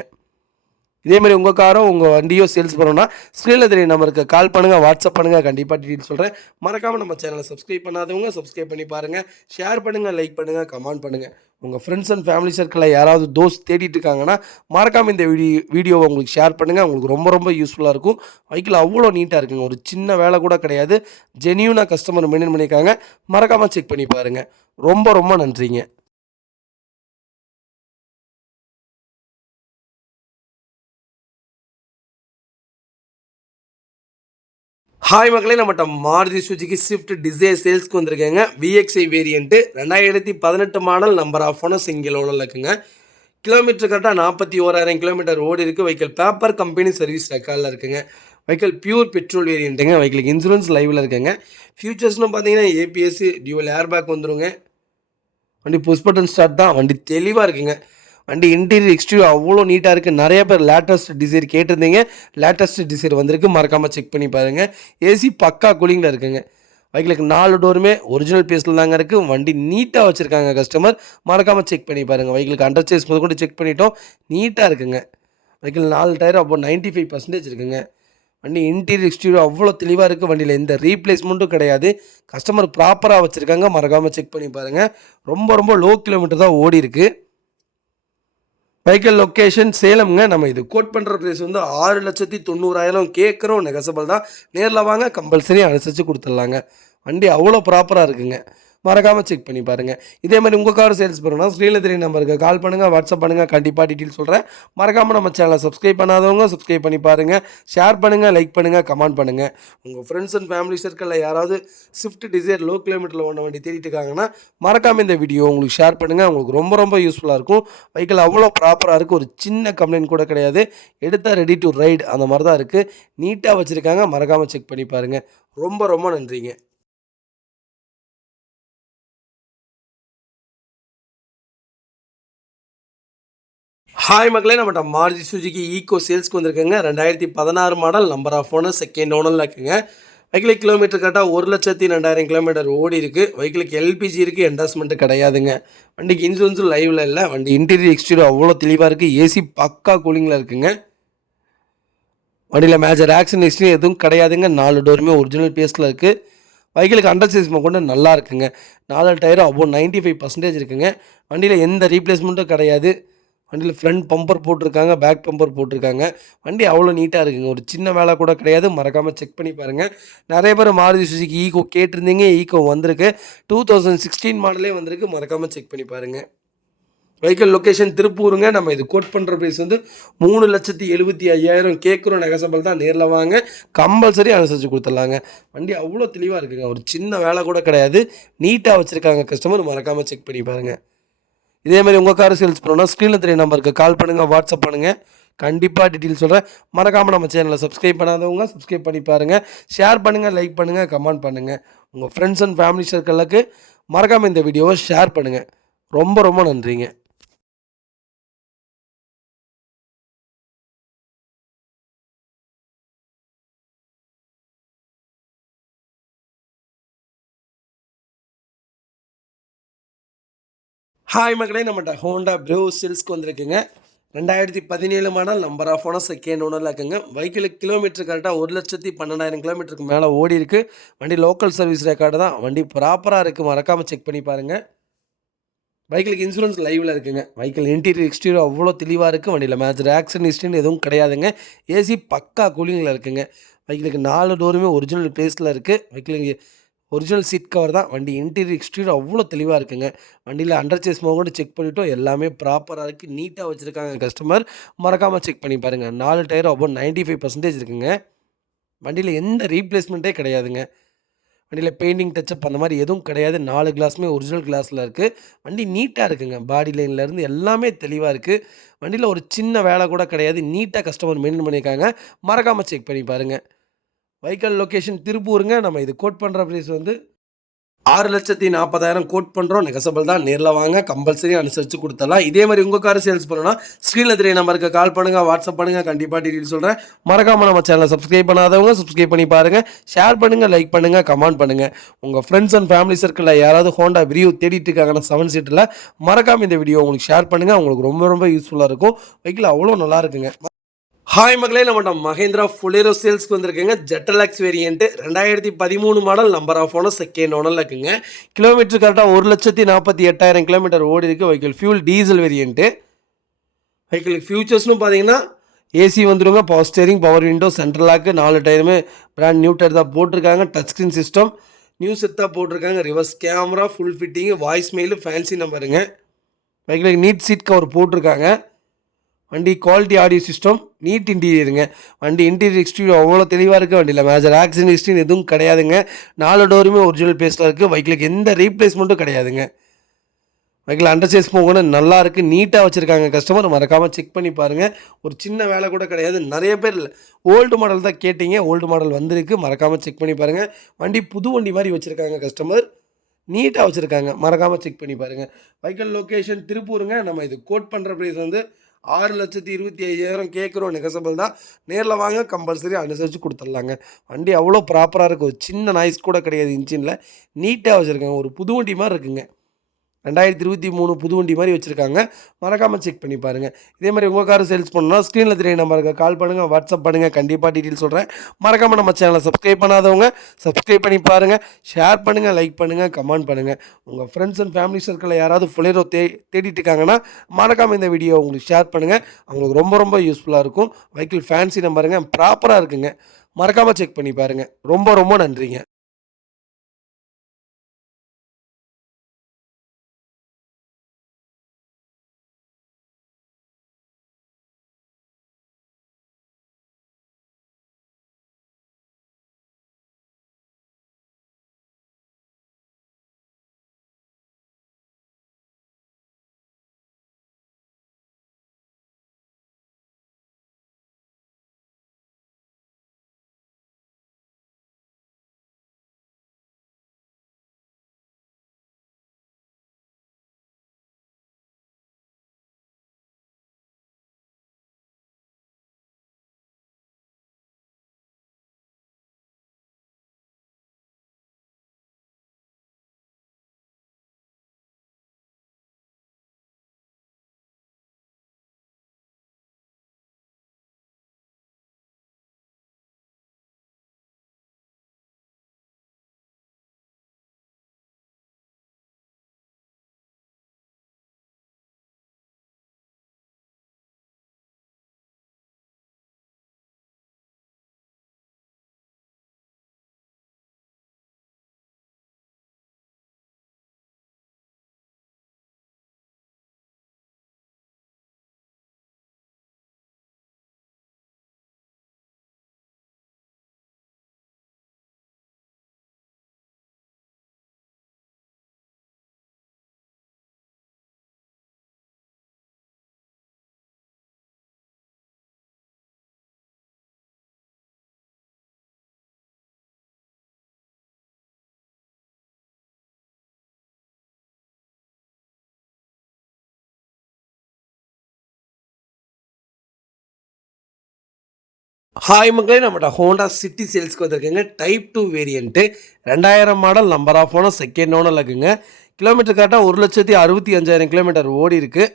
இதேமாதிரி உங்கள் காரோ உங்கள் வண்டியோ சேல்ஸ் பண்ணணும்னா ஸ்க்ரீனில் தெரிய நம்பருக்கு கால் பண்ணுங்கள், வாட்ஸ்அப் பண்ணுங்கள், கண்டிப்பாக டீட்டெயில் சொல்கிறேன். மறக்காமல் நம்ம சேனலை சப்ஸ்கிரைப் பண்ணாதவங்க சப்ஸ்கிரைப் பண்ணி பாருங்கள், ஷேர் பண்ணுங்கள், லைக் பண்ணுங்கள், கமெண்ட் பண்ணுங்கள். உங்கள் ஃப்ரெண்ட்ஸ் அண்ட் ஃபேமிலி சர்க்கிளில் யாராவது தோஸ்த் தேடிட்டு இருக்காங்கன்னா மறக்காமல் இந்த வீடியோவை உங்களுக்கு ஷேர் பண்ணுங்கள். உங்களுக்கு ரொம்ப ரொம்ப யூஸ்ஃபுல்லாக இருக்கும். வெஹிக்கிள் அவ்வளோ நீட்டாக இருக்குங்க, ஒரு சின்ன வேலை கூட கிடையாது, ஜெனியூனாக கஸ்டமர் மெயின்டைன் பண்ணியிருக்காங்க. மறக்காமல் செக் பண்ணி பாருங்கள். ரொம்ப ரொம்ப நன்றிங்க. ஹாய் மக்களே, நம்மகிட்ட மாருதி சுஜுகி ஸ்விஃப்ட் டிசைர் சேல்ஸ்க்கு வந்திருக்கேங்க. VXI variant, 2018 model, number of owner, single ஓனரில் இருக்குங்க. கிலோமீட்டர் கரெக்டாக 41,000 கிலோமீட்டர் ஓடி இருக்குது. வெஹிக்கிள் பேப்பர் கம்பெனி சர்வீஸ் ரெக்கார்டில் இருக்குங்க. வெஹிக்கிள் பியூர் பெட்ரோல் வேரியண்ட்டுங்க. வெஹிக்கிளுக்கு இன்சூரன்ஸ் லைவில் இருக்குங்க. ஃபியூச்சர்ஸ்னு பார்த்தீங்கன்னா ABS, டியூவல் ஏர்பேக் வந்துடுங்க. வண்டி புஷ் பட்டன் ஸ்டார்ட் தான். வண்டி தெளிவாக இருக்குங்க. வண்டி இன்டீரியர் எக்ஸ்டீரியர் அவ்வளோ நீட்டாக இருக்குது. நிறைய பேர் லேட்டஸ்ட் டிசைர் கேட்டிருந்தீங்க, லேட்டஸ்ட் டிசைர் வந்திருக்கு. மறக்காமல் செக் பண்ணி பாருங்கள். ஏசி பக்கா கூலிங்கில் இருக்குங்க. வெஹிக்கிளுக்கு 4 டோருமே ஒரிஜினல் பேஸில் தாங்க இருக்குது. வண்டி நீட்டாக வச்சுருக்காங்க கஸ்டமர். மறக்காமல் செக் பண்ணி பாருங்கள். வெஹிக்கிளுக்கு அண்டர் சேஸ் முதல் கொண்டு செக் பண்ணிட்டோம், நீட்டாக இருக்குங்க. வெஹிக்கிள் 4 டயர் அப்போ 95% இருக்குங்க. வண்டி இன்டீரியர் எக்ஸ்டீரியர் அவ்வளோ தெளிவாக இருக்குது. வண்டியில் எந்த ரீப்ளேஸ்மெண்ட்டும் கிடையாது, கஸ்டமர் ப்ராப்பராக வச்சுருக்காங்க. மறக்காமல் செக் பண்ணி பாருங்கள். ரொம்ப ரொம்ப லோ கிலோமீட்டர் தான் ஓடி இருக்குது. வெஹிக்கிள் லொக்கேஷன் சேலம்ங்க. நம்ம இது கோட் பண்ணுற ப்ரைஸ் வந்து 6,90,000 கேட்குறோம். நெகசபிள் தான், நேரில் வாங்க, கம்பல்சரி அனுசரித்து கொடுத்துடலாங்க. வண்டி அவ்வளோ ப்ராப்பராக இருக்குங்க. மறக்காமல் செக் பண்ணி பாருங்கள். இதே மாதிரி உங்கள் கார் சேல்ஸ் பண்ணணும்னா ஸ்க்ரீனில் தெரிய நம்பருக்கு கால் பண்ணுங்கள், வாட்ஸ்அப் பண்ணுங்கள், கண்டிப்பாக டீட்டெயில் சொல்கிறேன். மறக்காமல் நம்ம சேனலை சப்ஸ்கிரைப் பண்ணாதவங்க சப்ஸ்கிரைப் பண்ணி பாருங்கள், ஷேர் பண்ணுங்கள், லைக் பண்ணுங்கள், கமெண்ட் பண்ணுங்கள். உங்கள் ஃப்ரெண்ட்ஸ் அண்ட் ஃபேமிலி சர்க்கிளில் யாராவது ஸ்விஃப்ட் டிசைர் லோ கிலோமீட்டரில் ஓட வண்டி தேடிட்டு இருக்காங்கன்னா மறக்காமல் இந்த வீடியோ உங்களுக்கு ஷேர் பண்ணுங்கள். உங்களுக்கு ரொம்ப ரொம்ப யூஸ்ஃபுல்லாக இருக்கும். வெஹிக்கிள் அவ்வளோ ப்ராப்பராக இருக்குது, ஒரு சின்ன கம்ப்ளைண்ட் கூட கிடையாது, எடுத்தால் ரெடி டு ரைடு அந்த மாதிரி தான் இருக்குது. நீட்டாக வச்சுருக்காங்க. மறக்காமல் செக் பண்ணி பாருங்கள். ரொம்ப ரொம்ப நன்றிங்க. ஹாய் மக்களே, நம்மகிட்ட மாருதி சுஜுகி ஈக்கோ சேல்ஸ்க்கு வந்திருக்குங்க. 2016 model, number of owner, second ஓனரில் இருக்குங்க. வெஹிக்கிளுக்கு கிலோமீட்டர் கரெக்டாக 1,02,000 கிலோமீட்டர் ஓடி இருக்குது. வெஹிக்கிளுக்கு எல்பிஜி இருக்குது, என்டாஸ்மெண்ட்டு கிடையாதுங்க. வண்டிக்கு இன்சூரன்ஸும் லைவில் இல்லை. வண்டி இன்டீரியர் எக்ஸ்டீரியர் அவ்வளோ தெளிவாக இருக்குது. ஏசி பக்கா கூலிங்கில் இருக்குங்க. வண்டியில் மேஜர் ஆக்சிடென்ட் ஹிஸ்ட்ரி எதுவும் கிடையாதுங்க. 4 டோருமே ஒரிஜினல் பேஸில் இருக்குது. வெஹிக்கிளுக்கு அண்டர் சைஸ் கொண்டு நல்லா இருக்குங்க. 4 டயரும் அபோவ் 95% இருக்குங்க. வண்டியில் எந்த ரீப்ளேஸ்மெண்ட்டும் கிடையாது. வண்டியில் ஃப்ரண்ட் பம்பர் போட்டிருக்காங்க, பேக் பம்பர் போட்டிருக்காங்க. வண்டி அவ்வளோ நீட்டாக இருக்குங்க. ஒரு சின்ன வேலை கூட கிடையாது. மறக்காமல் செக் பண்ணி பாருங்கள். நிறைய பேர் மாருதி சுசுகி ஈக்கோ கேட்டிருந்தீங்க. ஈக்கோ வந்திருக்கு. 2016 மாடலே வந்திருக்கு. மறக்காமல் செக் பண்ணி பாருங்கள். வெஹிக்கிள் லொக்கேஷன் திருப்பூருங்க. நம்ம இது கோட் பண்ணுற ப்ரைஸ் வந்து 3,75,000 கேட்குறோம். நெகசபிள் தான். நேரில் வாங்க, கம்பல்சரி அனுசரித்து கொடுத்துடலாங்க. வண்டி அவ்வளோ தெளிவாக இருக்குங்க. ஒரு சின்ன வேலை கூட கிடையாது. நீட்டாக வச்சுருக்காங்க கஸ்டமர். மறக்காமல் செக் பண்ணி பாருங்கள். இதேமாதிரி உங்கள் கார் சேல்ஸ் பண்ணணும்னா ஸ்க்ரீனில் தெரிய நம்பருக்கு கால் பண்ணுங்கள், வாட்ஸ்அப் பண்ணுங்கள். கண்டிப்பாக டீட்டெயில் சொல்கிறேன். மறக்காமல் நம்ம சேனலை சப்ஸ்கிரைப் பண்ணாதவங்க சப்ஸ்கிரைப் பண்ணி பாருங்கள். ஷேர் பண்ணுங்கள், லைக் பண்ணுங்கள், கமெண்ட் பண்ணுங்கள். உங்கள் ஃப்ரெண்ட்ஸ் அண்ட் ஃபேமிலி சர்க்கிளுக்கு மறக்காமல் இந்த வீடியோவை ஷேர் பண்ணுங்கள். ரொம்ப ரொம்ப நன்றிங்க. ஹாய் மக்களே, நம்மகிட்ட ஹோண்டா ப்ரோ சேல்ஸ்க்கு வந்திருக்குங்க. 2017 model, number of owner, second ஓனரில் இருக்குங்க. வெஹிக்கிளுக்கு கிலோமீட்டர் கரெக்டாக 1,12,000 கிலோமீட்டருக்கு மேலே ஓடி இருக்குது. வண்டி லோக்கல் சர்வீஸ் ரெக்கார்டு தான். வண்டி ப்ராப்பராக இருக்குது. மறக்காமல் செக் பண்ணி பாருங்கள். வெஹிக்கிளுக்கு இன்சூரன்ஸ் லைவில் இருக்குங்க. வெஹிக்கிள் இன்டீரியர் எக்ஸ்டீரியர் அவ்வளோ தெளிவாக இருக்குது. வண்டியில் மேஜர் ஆக்சிடென்ட் ஹிஸ்ட்ரின்னு எதுவும் கிடையாதுங்க. ஏசி பக்கா கூலிங்கில் இருக்குங்க. வெஹிக்கிளுக்கு 4 டோருமே ஒரிஜினல் பிளேஸில் இருக்குது. வெஹிக்கிளுக்கு ஒரிஜினல் சீட் கவர் தான். வண்டி இன்டீரியர் எக்ஸ்டீரியர் அவ்வளோ தெளிவாக இருக்குங்க. வண்டியில் அண்டர் சேஸ் மோகோடு செக் பண்ணிவிட்டோம். எல்லாமே ப்ராப்பராக இருக்குது. நீட்டாக வச்சுருக்காங்க கஸ்டமர். மறக்காமல் செக் பண்ணி பாருங்கள். 4 டயரும் அபோவ் 95% இருக்குங்க. வண்டியில் எந்த ரீப்ளேஸ்மெண்ட்டே கிடையாதுங்க. வண்டியில் பெயிண்டிங் டச்சப் அந்த மாதிரி எதுவும் கிடையாது. 4 கிளாஸுமே ஒரிஜினல் கிளாஸில் இருக்குது. வண்டி நீட்டாக இருக்குங்க. பாடி லைன்லேருந்து எல்லாமே தெளிவாக இருக்குது. வண்டியில் ஒரு சின்ன வேலை கூட கிடையாது. நீட்டாக கஸ்டமர் மெயின்டைன் பண்ணியிருக்காங்க. மறக்காமல் செக் பண்ணி பாருங்கள். வெஹிக்கிள் லொக்கேஷன் திருப்பூருங்க. நம்ம இது கோட் பண்ணுற ப்ரைஸ் வந்து 6,40,000 கோட் பண்ணுறோம். நெகசபிள் தான். நேரில் வாங்க, கம்பல்சரி அனுசரித்து கொடுத்துடலாம். இதே மாதிரி உங்கள் கார் சேல்ஸ் பண்ணணும்னா ஸ்க்ரீனில் தெரிய நம்பருக்கு கால் பண்ணுங்கள், வாட்ஸ்அப் பண்ணுங்கள். கண்டிப்பாக டீட்டெயில் சொல்கிறேன். மறக்காமல் நம்ம சேனலை சப்ஸ்கிரைப் பண்ணாதவங்க சப்ஸ்கிரைப் பண்ணி பாருங்கள். ஷேர் பண்ணுங்கள், லைக் பண்ணுங்கள், கமெண்ட் பண்ணுங்கள். உங்கள் ஃப்ரெண்ட்ஸ் அண்ட் ஃபேமிலி சர்க்கிளில் யாராவது ஹோண்டா விரிவு தேடிட்டு இருக்காங்கன்னா 7 சீட்டில் மறக்காமல் இந்த வீடியோ உங்களுக்கு ஷேர் பண்ணுங்கள். உங்களுக்கு ரொம்ப ரொம்ப யூஸ்ஃபுல்லாக இருக்கும். வெஹிக்கிள் அவ்வளோ நல்லா இருக்குங்க. ஹாய் மக்களே, நம்மகிட்ட மஹேந்திரா ஃபுலேரோ சேல்ஸ்க்கு வந்திருக்குங்க. ஜெட்டலாக்ஸ் variant 2013 model, number of owner, second ஓனரில் இருக்குங்க. கிலோமீட்டர் கரெக்டாக 1,48,000 கிலோமீட்டர் ஓடி இருக்குது. Vehicle fuel diesel variant. Vehicle ஃபியூச்சர்ஸ்னு பார்த்தீங்கன்னா ஏசி வந்துடுங்க, power steering, power window, central lock, 4 டயருமே பிராண்ட் நியூ டயர் தான் போட்டிருக்காங்க. Touch screen system new set தான் போட்டிருக்காங்க. Reverse camera, full fitting, voice mail, fancy நம்பருங்க. வெஹிக்கிளுக்கு நீட் சீட் கவர் போட்டிருக்காங்க. வண்டி குவாலிட்டி ஆடியோ சிஸ்டம், நீட் இன்டீரியருங்க. வண்டி இன்டீரியர் எக்ஸ்டீரியர் அவ்வளோ தெளிவாக இருக்குது. வண்டியில் மேஜர் ஆக்சிடென்ட் ஹிஸ்ட்ரின்னு எதுவும் கிடையாதுங்க. 4 டோருமே ஒரிஜினல் பேஸில் இருக்குது. வெஹிக்கிளுக்கு எந்த ரீப்ளேஸ்மெண்ட்டும் கிடையாதுங்க. வெஹிக்கிள் அண்டர் சேஸ் போகணும், நல்லா இருக்குது. நீட்டாக வச்சுருக்காங்க கஸ்டமர். மறக்காமல் செக் பண்ணி பாருங்கள். ஒரு சின்ன வேலை கூட கிடையாது. நிறைய பேர் ஓல்டு மாடல் தான் கேட்டிங்க. ஓல்டு மாடல் வந்திருக்கு. மறக்காமல் செக் பண்ணி பாருங்கள். வண்டி புது வண்டி மாதிரி வச்சுருக்காங்க கஸ்டமர். நீட்டாக வச்சுருக்காங்க. மறக்காமல் செக் பண்ணி பாருங்கள். வெஹிக்கிள் லொக்கேஷன் திருப்பூருங்க. நம்ம இது கோட் பண்ணுற ப்ரைஸ் வந்து 6,25,000 கேட்குறோம். நெகசபிள் தான். நேரில் வாங்க, கம்பல்சரி அனுசரித்து கொடுத்துட்லாங்க. வண்டி அவ்வளோ ப்ராப்பராக இருக்குது. ஒரு சின்ன நாய்ஸ் கூட கிடையாது. இன்ஜினில் நீட்டாக வச்சுருக்காங்க. ஒரு புது வண்டி மாதிரி இருக்குங்க. 2023 புது வண்டி மாதிரி வச்சுருக்காங்க. மறக்காமல் செக் பண்ணி பாருங்கள். இதே மாதிரி உங்கள் கார் சேல்ஸ் பண்ணணும்னா ஸ்க்ரீனில் தெரிய நம்பருக்கு கால் பண்ணுங்கள், வாட்ஸ்அப் பண்ணுங்கள். கண்டிப்பாக டீட்டெயில் சொல்கிறேன். மறக்காமல் நம்ம சேனலை சப்ஸ்கிரைப் பண்ணாதவங்க சப்ஸ்கிரைப் பண்ணி பாருங்கள். ஷேர் பண்ணுங்கள், லைக் பண்ணுங்கள், கமெண்ட் பண்ணுங்கள். உங்கள் ஃப்ரெண்ட்ஸ் அண்ட் ஃபேமிலி சர்க்கிளில் யாராவது ஃபுலேரோ தேடிட்டு இருக்காங்கன்னா மறக்காமல் இந்த வீடியோ உங்களுக்கு ஷேர் பண்ணுங்கள். அவங்களுக்கு ரொம்ப ரொம்ப யூஸ்ஃபுல்லாக இருக்கும். வெஹிக்கிள் ஃபேன்சி நம்பருங்க, ப்ராப்பராக இருக்குங்க. மறக்காமல் செக் பண்ணி பாருங்கள். ரொம்ப ரொம்ப நன்றிங்க. ஹாய் மக்களே, நம்மகிட்ட ஹோண்டா சிட்டி சேல்ஸ்க்கு வந்திருக்குங்க. Type 2 variant 2000 model, number of owner, second ஓனரில் இருக்குங்க. கிலோமீட்டர் கரெக்டாக 1,65,000 கிலோமீட்டர் ஓடி இருக்கு.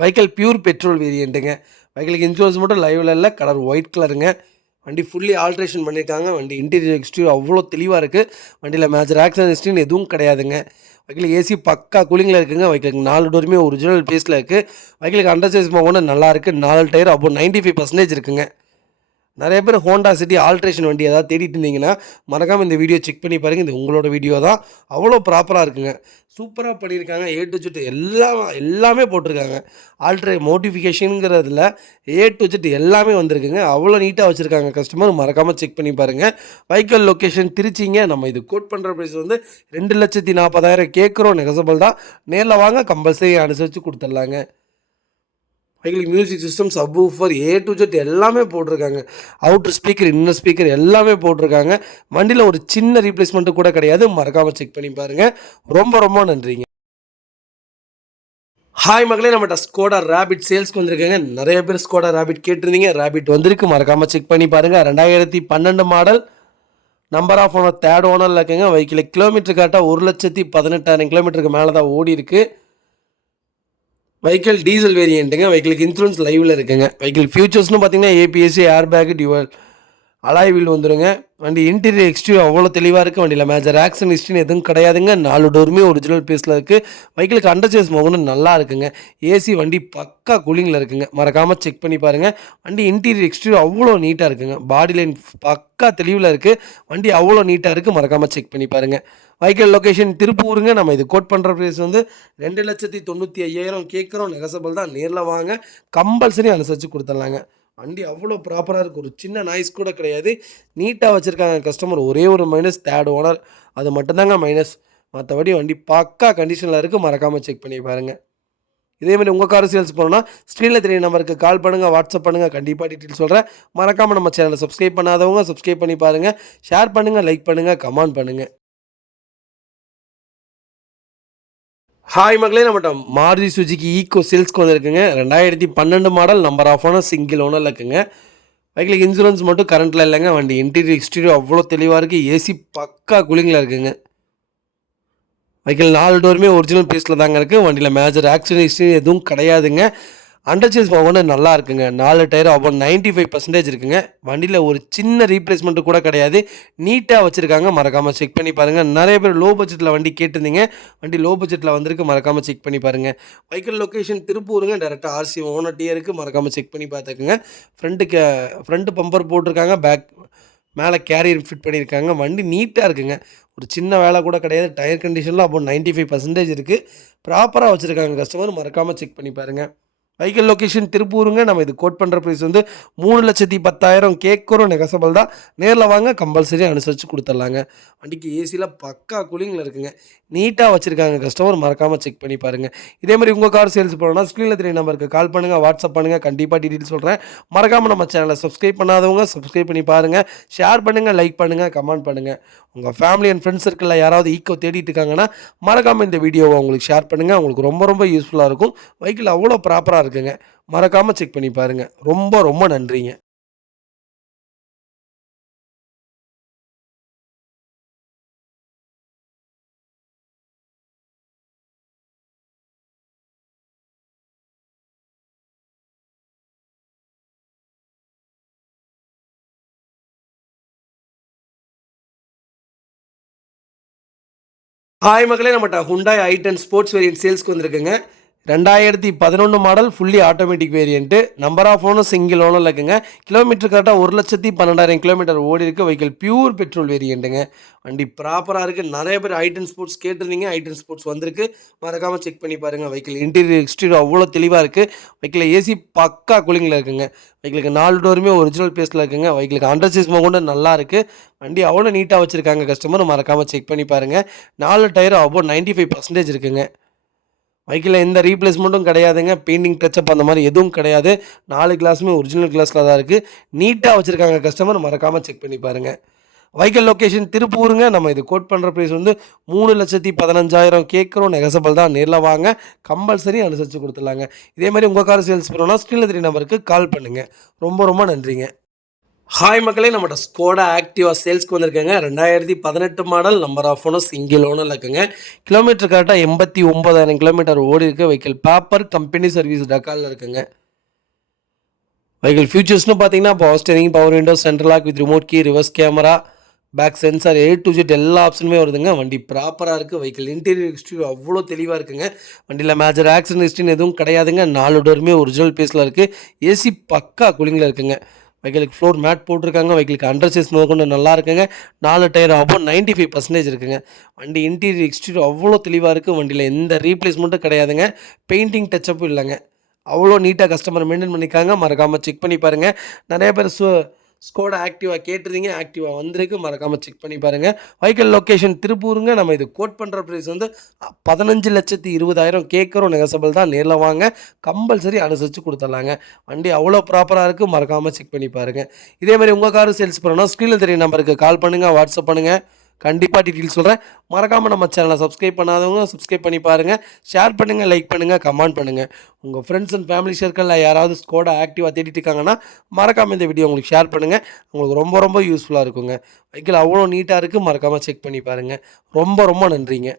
வெஹிக்கல் பியூர் பெட்ரோல் வேரியண்ட்டுங்க. வெஹிக்கலுக்கு இன்சூரன்ஸ் மட்டும் லைவில் இல்லை, கலர் ஒயிட் கலருங்க. வண்டி ஃபுல்லி ஆல்ட்ரேஷன் பண்ணியிருக்காங்க. வண்டி இன்டீரியர் எக்ஸ்டீரியர் அவ்வளோ தெளிவாக இருக்குது. வண்டியில் மேஜர் ஆக்சிடென்ட் ஹிஸ்ட்ரின்னு எதுவும் கிடையாதுங்க. வெஹிக்கிள் ஏசி பக்கா கூலிங்கில் இருக்குங்க. வெஹிக்கிளுக்கு 4 டோருமே ஒரிஜினல் பேஸில் இருக்குது. வெஹிக்கிளுக்கு அண்டர் சைஸ் மோகனும் நல்லா இருக்குது. 4 டயர் அப்போ 95% இருக்குங்க. நிறைய பேர் ஹோண்டா சிட்டி ஆல்ட்ரேஷன் வண்டி ஏதாவது தேடிட்டு இருந்தீங்கன்னா மறக்காமல் இந்த வீடியோ செக் பண்ணி பாருங்கள். இது உங்களோட வீடியோ தான். அவ்வளோ ப்ராப்பராக இருக்குங்க. சூப்பராக பண்ணியிருக்காங்க. ஏ டு ஜெட் எல்லாமே போட்டிருக்காங்க. மோட்டிஃபிகேஷனுங்கிறதுல ஏ டு ஜெட் எல்லாமே வந்திருக்குங்க. அவ்வளோ நீட்டாக வச்சுருக்காங்க. கஸ்டமர் மறக்காமல் செக் பண்ணி பாருங்கள். வெஹிக்கல் லொக்கேஷன் திருச்சிங்க. நம்ம இது கோட் பண்ணுற ப்ரைஸ் வந்து 2,40,000 கேட்குறோம். நெகசபிள் தான். நேரில் வாங்க, கம்பல்சரி அனுசரித்து கொடுத்துட்லாங்க. வெஹிக்கிளுக்கு music system, subwoofer, A to Z எல்லாமே போட்டிருக்காங்க. அவுட்டர் ஸ்பீக்கர், இன்னர் ஸ்பீக்கர் எல்லாமே போட்டிருக்காங்க. வண்டியில் ஒரு சின்ன ரீப்ளேஸ்மெண்ட்டு கூட கிடையாது. மறக்காமல் செக் பண்ணி பாருங்கள். ரொம்ப ரொம்ப நன்றிங்க. ஹாய் மக்களே, நம்மகிட்ட ஸ்கோடா ரேபிட் சேல்ஸ்க்கு வந்திருக்கேங்க. நிறைய பேர் ஸ்கோடா ரேபிட் கேட்டிருந்தீங்க. ரேபிட் வந்திருக்கு. மறக்காமல் செக் பண்ணி பாருங்கள். 2012 model, number of owner, third ஓனரில் இருக்குங்க. வெஹிக்கிள் கிலோமீட்டர் கரெக்டாக 1,18,000 கிலோமீட்டருக்கு மேலே தான் ஓடி இருக்குது. வெஹிக்கிள் டீசல் வேரியண்ட்டுங்க. வெஹிக்கிளுக்கு இன்சூரன்ஸ் லைவில் இருக்குங்க. வெஹிக்கிள் ஃபியூச்சர்ஸ்னு பார்த்தீங்கன்னா ஏபிஎஸ்சி, air bag, dual alloy wheel வந்துடுங்க. வண்டி இன்டீரியர் எக்ஸ்டீரியர் அவ்வளோ தெளிவாக இருக்குது. வண்டியில் மேஜர் ஆக்சிடென்ட் ஹிஸ்ட்ரின்னு எதுவும் கிடையாதுங்க. 4 டோருமே ஒரிஜினல் பேஸில் இருக்குது. வெஹிக்கிளுக்கு அண்டர் சேஸ் மோகனும் நல்லா இருக்குங்க. ஏசி வண்டி பக்கா கூலிங்கில் இருக்குங்க. மறக்காமல் செக் பண்ணி பாருங்கள். வண்டி இன்டீரியர் எக்ஸ்டீரியர் அவ்வளோ நீட்டாக இருக்குங்க. பாடி லைன் பக்கா தெளிவில் இருக்குது. வண்டி அவ்வளோ நீட்டாக இருக்குது. மறக்காமல் செக் பண்ணி பாருங்கள். வெஹிக்கிள் லொக்கேஷன் திருப்பூருங்க. நம்ம இது கோட் பண்ணுற ப்ரைஸ் வந்து 2,95,000 கேட்குறோம். நெகசபிள் தான். நேரில் வாங்க, கம்பல்சரி அனுசரித்து கொடுத்துட்லாங்க. வண்டி அவ்வளோ ப்ராப்பராக இருக்குது. ஒரு சின்ன நாய்ஸ் கூட கிடையாது. நீட்டாக வச்சுருக்காங்க கஸ்டமர். ஒரே ஒரு மைனஸ், தேர்ட் ஓனர், அது மட்டும்தாங்க மைனஸ். மற்றபடி வண்டி பக்கா கண்டிஷனில் இருக்குது. மறக்காமல் செக் பண்ணி பாருங்கள். இதேமாதிரி உங்கள் கார் சேல்ஸ் பண்ணணும்னா ஸ்க்ரீனில் தெரிய நம்பருக்கு கால் பண்ணுங்கள், வாட்ஸ்அப் பண்ணுங்கள். கண்டிப்பாக டீட்டெயில் சொல்கிறேன். மறக்காமல் நம்ம சேனலை சப்ஸ்கிரைப் பண்ணாதவங்க சப்ஸ்கிரைப் பண்ணி பாருங்கள். ஷேர் பண்ணுங்கள், லைக் பண்ணுங்கள், கமெண்ட் பண்ணுங்கள். ஹாய் மக்களே, நம்மகிட்ட மாருதி சுஜுகி ஈக்கோ சேல்ஸ்க்கு வந்திருக்குங்க. 2012 model, number of owner, single ஓனரில் இருக்குங்க. வெஹிக்கிளுக்கு இன்சூரன்ஸ் மட்டும் கரண்ட்டில் இல்லைங்க. வண்டி இன்டீரியர் எக்ஸ்டீரியர் அவ்வளோ தெளிவாக இருக்குது. ஏசி பக்கா கூலிங்கில் இருக்குங்க. வெஹிக்கிள் 4 டோருமே ஒரிஜினல் பீஸில் தாங்க இருக்குது. வண்டியில் மேஜர் ஆக்சிடென்ட் ஹிஸ்ட்ரி எதுவும் கிடையாதுங்க. அண்டர் சேஸ் மோகனும் நல்லா இருக்குங்க. 4 டயர் அபோவ் 95% இருக்குங்க. வண்டியில் ஒரு சின்ன ரீப்ளேஸ்மெண்ட்டு கூட கிடையாது. நீட்டாக வச்சுருக்காங்க. மறக்காமல் செக் பண்ணி பாருங்கள். நிறைய பேர் லோ பட்ஜெட்டில் வண்டி கேட்டிருந்தீங்க. வண்டி லோ பட்ஜெட்டில் வந்திருக்கு. மறக்காமல் செக் பண்ணி பாருங்கள். வெஹிக்கிள் லொக்கேஷன் திருப்பூருங்க. டேரெக்டாக ஆர்சி ஓனர்ட்டே இருக்குது. மறக்காமல் செக் பண்ணி பார்த்துக்குங்க. ஃப்ரண்ட்டு பம்பர் போட்டிருக்காங்க. பேக் மேலே கேரியர் ஃபிட் பண்ணியிருக்காங்க. வண்டி நீட்டாக இருக்குங்க. ஒரு சின்ன வேலை கூட கிடையாது. டயர் கண்டிஷனில் அபோவ் 95% இருக்குது. ப்ராப்பராக வச்சுருக்காங்க கஸ்டமர். மறக்காமல் செக் பண்ணி பாருங்கள். வெஹிக்கிள் லொக்கேஷன் திருப்பூருங்க. நம்ம இது கோட் பண்ணுற ப்ரைஸ் வந்து 3,10,000 கேட்குறோம். நெகசபிள் தான். நேரில் வாங்க, கம்பல்சரி அனுசரித்து கொடுத்துட்லாங்க. வண்டிக்கு ஏசியில் பக்கா கூலிங்கில் இருக்குங்க. நீட்டாக வச்சுருக்காங்க கஸ்டமர். மறக்காமல் செக் பண்ணி பாருங்கள். இதேமாதிரி உங்கள் கார் சேல்ஸ் பண்ணணும்னா ஸ்க்ரீனில் தெரிய நம்பருக்கு கால் பண்ணுங்கள், வாட்ஸ்அப் பண்ணுங்கள். கண்டிப்பாக டீட்டெயில் சொல்கிறேன். மறக்காமல் நம்ம சேனலை சப்ஸ்கிரைப் பண்ணாதவங்க சப்ஸ்கிரைப் பண்ணி பாருங்கள். ஷேர் பண்ணுங்கள், லைக் பண்ணுங்கள், கமெண்ட் பண்ணுங்கள். உங்கள் ஃபேமிலி அண்ட் ஃப்ரெண்ட்ஸ் சர்க்கிளில் யாராவது ஈக்கோ தேடிட்டு இருக்காங்கன்னா மறக்காமல் இந்த வீடியோவை உங்களுக்கு ஷேர் பண்ணுங்கள். உங்களுக்கு ரொம்ப ரொம்ப யூஸ்ஃபுல்லாக இருக்கும். வெஹிக்கிள் அவ்வளோ ப்ராப்பராக இருக்குங்க. மறக்காமல் செக் பண்ணி பாருங்கள். ரொம்ப ரொம்ப நன்றிங்க. ஹாய் மக்களே, நம்மகிட்ட ஹுண்டாய் i10 ஸ்போர்ட்ஸ் வேரியன்ட் சேல்ஸ்க்கு வந்திருக்குங்க. 2011 model, fully automatic variant. Number of owner, single ஓனரில் இருக்குங்க. கிலோமீட்டர் கரெக்டாக 1,12,000 கிலோமீட்டர் ஓடி இருக்குது. வெஹிக்கிள் பியூர் பெட்ரோல் வேரியண்ட்டுங்க. வண்டி ப்ராப்பராக இருக்குது. நிறைய பேர் i10 ஸ்போர்ட்ஸ் கேட்டிருந்தீங்க. i10 ஸ்போர்ட்ஸ் வந்திருக்கு. மறக்காமல் செக் பண்ணி பாருங்கள். வெஹிக்கிள் இன்டீரியர் எக்ஸ்டீரியர் அவ்வளோ தெளிவாக இருக்குது. வெஹிக்கிள் ஏசி பக்கா கூலிங்கில் இருக்குங்க. வெஹிக்கிளுக்கு 4 டோருமே ஒரிஜினல் பேஸில் இருக்குங்க. வெஹிக்கிளுக்கு அண்டர் சீஸ் கூட நல்லா இருக்குது. வண்டி அவ்வளோ நீட்டாக வச்சுருக்காங்க கஸ்டமர். மறக்காமல் செக் பண்ணி பாருங்கள். 4 டயரும் அபோவ் 95% இருக்குங்க. வெஹிக்கிளில் எந்த ரீப்ளேஸ்மெண்ட்டும் கிடையாதுங்க. பெயிண்டிங் டச்சப் அந்த மாதிரி எதுவும் கிடையாது. 4 கிளாஸுமே ஒரிஜினல் கிளாஸில் தான் இருக்குது. நீட்டாக வச்சுருக்காங்க கஸ்டமர். மறக்காமல் செக் பண்ணி பாருங்கள். வெஹிக்கிள் லொக்கேஷன் திருப்பூருங்க. நம்ம இது கோட் பண்ணுற ப்ரைஸ் வந்து 3,15,000 கேட்குறோம். நெகசபிள் தான். நேரில் வாங்க, கம்பல்சரி அனுசரித்து கொடுத்துடலாங்க. இதே மாதிரி உங்கள் கார் சேல்ஸ் பண்ணணும்னா ஸ்க்ரீனில் தெரிய நம்பருக்கு கால் பண்ணுங்கள். ரொம்ப ரொம்ப நன்றிங்க. ஹாய் மக்களே, நம்மகிட்ட ஸ்கோடா ஆக்டிவா சேல்ஸ்க்கு வந்திருக்கேங்க. 2018 model, number of owner, single owner இருக்குங்க. கிலோமீட்டர் கரெக்டாக 89,000 கிலோமீட்டர் ஓடி இருக்கு. வெஹிக்கிள் பேப்பர், கம்பெனி சர்வீஸ் ரெக்கார்டில் இருக்குங்க. வெஹிக்கிள் ஃபியூச்சர்ஸ்னு பார்த்தீங்கன்னா power steering, power window, central lock with remote key, reverse camera, back sensor, A to Z எல்லா ஆப்ஷனுமே வருதுங்க. வண்டி ப்ராப்பராக இருக்குது. வெஹிக்கிள் இன்டீரியர் எக்ஸ்டீரியர் அவ்வளோ தெளிவாக இருக்குங்க. வண்டியில் மேஜர் ஆக்சிடென்ட் ஹிஸ்ட்ரின்னு எதுவும் கிடையாதுங்க. 4 டோருமே ஒரிஜினல் பீஸில் இருக்குது. ஏசி பக்கா கூலிங்கில் இருக்குங்க. வெஹிக்கிளுக்கு ஃப்ளோர் மேட் போட்டிருக்காங்க. வெஹிக்கிளுக்கு அண்டர் சைஸ் முதற்கொண்டு நல்லா இருக்குங்க. 4 டயர் அபோவ் 95% இருக்குங்க. வண்டி இன்டீரியர் எக்ஸ்டீரியர் அவ்வளோ தெளிவாக இருக்குது. வண்டியில் எந்த ரீப்ளேஸ்மெண்ட்டும் கிடையாதுங்க. பெயிண்டிங் டச்சப்பும் இல்லைங்க. அவ்வளோ நீட்டாக கஸ்டமர் மெயின்டைன் பண்ணியிருக்காங்க. மறக்காமல் செக் பண்ணி பாருங்கள். நிறைய பேர் ஸ்கோடா ஆக்டிவா கேட்டிருந்தீங்க. ஆக்டிவா வந்திருக்கு. மறக்காமல் செக் பண்ணி பாருங்கள். வெஹிக்கிள் லொக்கேஷன் திருப்பூருங்க. நம்ம இது கோட் பண்ணுற ப்ரைஸ் வந்து 15,20,000 கேட்குறோம். நெகசபிள் தான். நேரில் வாங்க, கம்பல்சரி அனுசரித்து கொடுத்துட்லாங்க. வண்டி அவ்வளோ ப்ராப்பராக இருக்குது. மறக்காமல் செக் பண்ணி பாருங்கள். இதேமாதிரி உங்கள் காரு சேல்ஸ் பண்ணணும்னா ஸ்க்ரீனில் தெரிய நம்பருக்கு கால் பண்ணுங்கள், வாட்ஸ்அப் பண்ணுங்கள். கண்டிப்பாக டீட்டெயில்ஸ் சொல்கிறேன். மறக்காமல் நம்ம சேனலை சப்ஸ்கிரைப் பண்ணாதவங்க சப்ஸ்கிரைப் பண்ணி பாருங்கள். ஷேர் பண்ணுங்கள், லைக் பண்ணுங்கள், கமெண்ட் பண்ணுங்கள். உங்கள் ஃப்ரெண்ட்ஸ் அண்ட் ஃபேமிலி சர்க்கிளில் யாராவது ஸ்கோடா ஆக்டிவாக தேடிட்டு இருக்காங்கன்னா மறக்காமல் இந்த வீடியோ உங்களுக்கு ஷேர் பண்ணுங்கள். உங்களுக்கு ரொம்ப ரொம்ப யூஸ்ஃபுல்லாக இருக்குங்க. வெஹிக்கிள் அவ்வளோ நீட்டாக இருக்குது. மறக்காமல் செக் பண்ணி பாருங்கள். ரொம்ப ரொம்ப நன்றிங்க.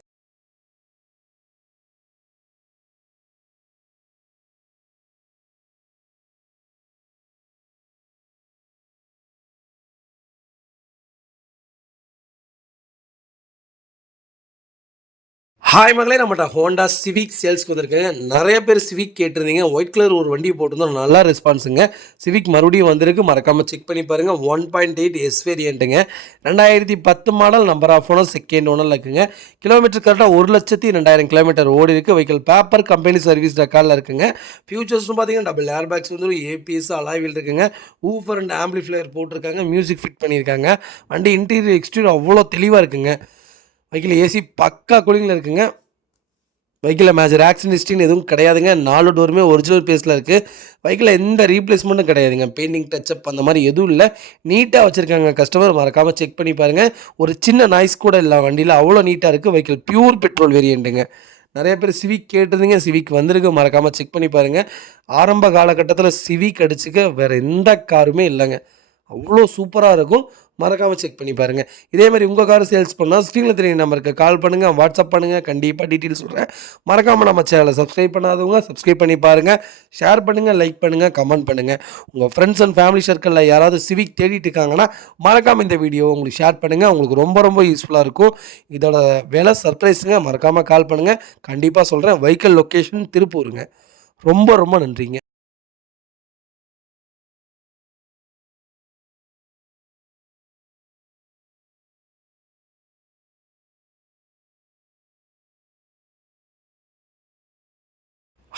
ஹாய் மகளே, நம்மகிட்ட ஹோண்டா சிவிக் சேல்ஸ்க்கு வந்திருக்கேங்க. நிறைய பேர் சிவிக் கேட்டிருந்தீங்க. ஒயிட் கலர் ஒரு வண்டி போட்டிருந்தோம், நல்லா ரெஸ்பான்ஸுங்க. சிவிக் மறுபடியும் வந்திருக்கு. மறக்காமல் செக் பண்ணி பாருங்கள். 1.8 எஸ் வேரியண்ட்டுங்க. 2010 model, number of owner, second ஓனரில் இருக்குங்க. கிலோமீட்டர் கரெக்டாக 1,02,000 கிலோமீட்டர் ஓடி இருக்குது. வெஹிக்கிள் பேப்பர், கம்பெனி சர்வீஸ் ரெக்கார்டில் இருக்குங்க. ஃபியூச்சர்ஸ்னு பார்த்தீங்கன்னா டபுள் ஏர் பேக்ஸ் வந்து ஏபிஎஸ் அலாய்வில் இருக்குங்க. ஊஃபர் அண்ட் ஆம்பிளிஃபையர் போட்டிருக்காங்க. மியூசிக் ஃபிட் பண்ணியிருக்காங்க. வண்டி இன்டீரியர் எக்ஸ்டீரியர் அவ்வளோ தெளிவாக இருக்குங்க. வெஹிக்கிள் ஏசி பக்கா கூலிங்கில் இருக்குங்க. வெஹிக்கிளில் மேஜர் ஆக்சிடென்ட் ஹிஸ்ட்ரின்னு எதுவும் கிடையாதுங்க. 4 டோருமே ஒரிஜினல் பேஸில் இருக்குது. வெஹிக்கிளில் எந்த ரீப்ளேஸ்மெண்ட்டும் கிடையாதுங்க. பெயிண்டிங் டச்சப் அந்த மாதிரி எதுவும் இல்லை. நீட்டாக வச்சுருக்காங்க. கஸ்டமர் மறக்காமல் செக் பண்ணி பாருங்கள். ஒரு சின்ன நாய்ஸ் கூட இல்லை. வண்டியில் அவ்வளோ நீட்டாக இருக்குது. வெஹிக்கிள் பியூர் பெட்ரோல் வேரியண்ட்டுங்க. நிறைய பேர் சிவிக் கேட்டிருந்தீங்க. சிவிக் வந்திருக்கு. மறக்காமல் செக் பண்ணி பாருங்கள். ஆரம்ப காலகட்டத்தில் சிவிக் அடிச்சுக்க வேறு எந்த காருமே இல்லைங்க. அவ்வளோ சூப்பராக இருக்கும். மறக்காமல் செக் பண்ணி பாருங்கள். இதே மாதிரி உங்கள் கார் சேல்ஸ் பண்ணால் ஸ்க்ரீனில் தெரிய நம்பருக்கு கால் பண்ணுங்கள், வாட்ஸ்அப் பண்ணுங்கள். கண்டிப்பாக டீட்டெயில்ஸ் சொல்கிறேன். மறக்காமல் நம்ம சேனலை சப்ஸ்கிரைப் பண்ணாதவங்க சப்ஸ்கிரைப் பண்ணி பாருங்கள். ஷேர் பண்ணுங்கள், லைக் பண்ணுங்கள், கமெண்ட் பண்ணுங்கள். உங்கள் ஃப்ரெண்ட்ஸ் அண்ட் ஃபேமிலி சர்க்கிளில் யாராவது சிவிக் தேடிட்டு இருக்காங்கன்னா மறக்காமல் இந்த வீடியோ உங்களுக்கு ஷேர் பண்ணுங்கள். உங்களுக்கு ரொம்ப ரொம்ப யூஸ்ஃபுல்லாக இருக்கும். இதோட விலை சர்ப்ரைஸுங்க. மறக்காமல் கால் பண்ணுங்கள். கண்டிப்பாக சொல்கிறேன். வெஹிக்கிள் லொக்கேஷன் திருப்பூருங்க. ரொம்ப ரொம்ப நன்றிங்க.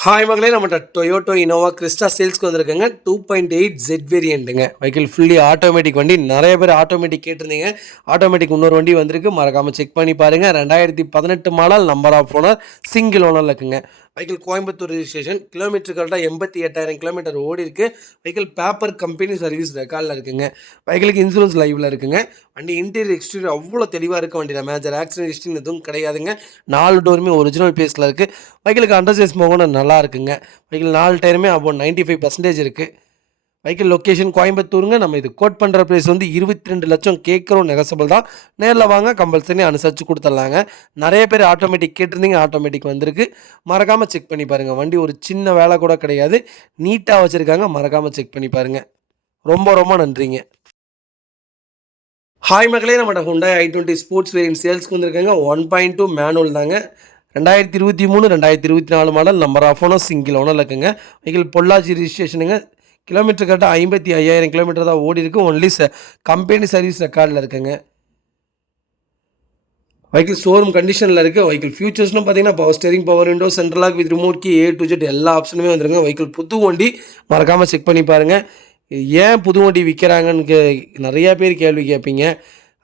ஹாய் மகளே, நம்மகிட்ட டொயோட்டோ இனோவா கிறிஸ்டா சேல்ஸ்க்கு வந்திருக்கேங்க. 2.8 Z வேரியண்ட்டுங்க. வெஹிக்கிள் ஃபுல்லி ஆட்டோமேட்டிக் வண்டி. நிறைய பேர் ஆட்டோமேட்டிக் கேட்டிருந்தீங்க. ஆட்டோமேட்டிக் இன்னொரு வண்டி வந்திருக்கு. மறக்காமல் செக் பண்ணி பாருங்கள். 2018 model, number of owner, single ஓனரில் இருக்குங்க. Vehicle Coimbatore registration. கிலோமீட்டர் கரெக்டாக 88,000 கிலோமீட்டர் ஓடி இருக்குது. வெஹிக்கிள் பேப்பர், கம்பெனி சர்வீஸ் ரெக்கார்டில் இருக்குங்க. வெஹிக்கிளுக்கு இன்சூரன்ஸ் லைவில் இருக்குங்க. வண்டி இன்டீரியர் எக்ஸ்டீரியர் அவ்வளோ தெளிவாக இருக்குது. வண்டியில் மேஜர் ஆக்சிடென்ட் ஹிஸ்ட்ரின்னு எதுவும் கிடையாதுங்க. 4 டோருமே ஒரிஜினல் பேஸில் இருக்குது. வெஹிக்கிளுக்கு அண்டர் சைஸ் மோகனும் நல்லா இருக்குங்க. வெஹிக்கிள் 4 டயருமே அபோவ் 95% இருக்குது. வெஹிக்கிள் லொக்கேஷன் கோயம்புத்தூருங்க. நம்ம இது கோட் பண்ணுற ப்ரைஸ் வந்து 22 லட்சம் கேட்குறோம். நெகசபிள் தான். நேரில் வாங்க, கம்பல்சரி அனுசரித்து கொடுத்துட்லாங்க. நிறைய பேர் ஆட்டோமேட்டிக் கேட்டிருந்தீங்க. ஆட்டோமேட்டிக் வந்திருக்கு. மறக்காமல் செக் பண்ணி பாருங்கள். வண்டி ஒரு சின்ன வேலை கூட கிடையாது. நீட்டாக வச்சுருக்காங்க. மறக்காமல் செக் பண்ணி பாருங்கள். ரொம்ப ரொம்ப நன்றிங்க. ஹாய் மக்களே, நம்மகிட்ட Hyundai i20 ஸ்போர்ட்ஸ் வேரியன்ட் சேல்ஸ்க்கு வந்திருக்காங்க. 1.2 மேனுவல் தாங்க. 2023 2024 model, number of owner, single ஓனரில் இருக்குங்க. வெஹிக்கிள் பொள்ளாச்சி ரிஜிஸ்ட்ரேஷனுங்க. கிலோமீட்டர் கரெக்டாக 55,000 கிலோமீட்டர் தான் ஓடி இருக்குது. ஒன்லி கம்பெனி சர்வீஸ் ரெக்கார்டில் இருக்குங்க. வெஹிக்கிள் ஷோரூம் கண்டிஷனில் இருக்குது. வெஹிக்கிள் ஃபியூச்சர்ஸ்னு பார்த்தீங்கன்னா power steering, power window, central lock with remote key, A to Z எல்லா ஆப்ஷனுமே வந்துருங்க. வெஹிக்கிள் புது வண்டி. மறக்காமல் செக் பண்ணி பாருங்கள். ஏன் புது வண்டி விற்கிறாங்கன்னு நிறையா பேர் கேள்வி கேட்பீங்க.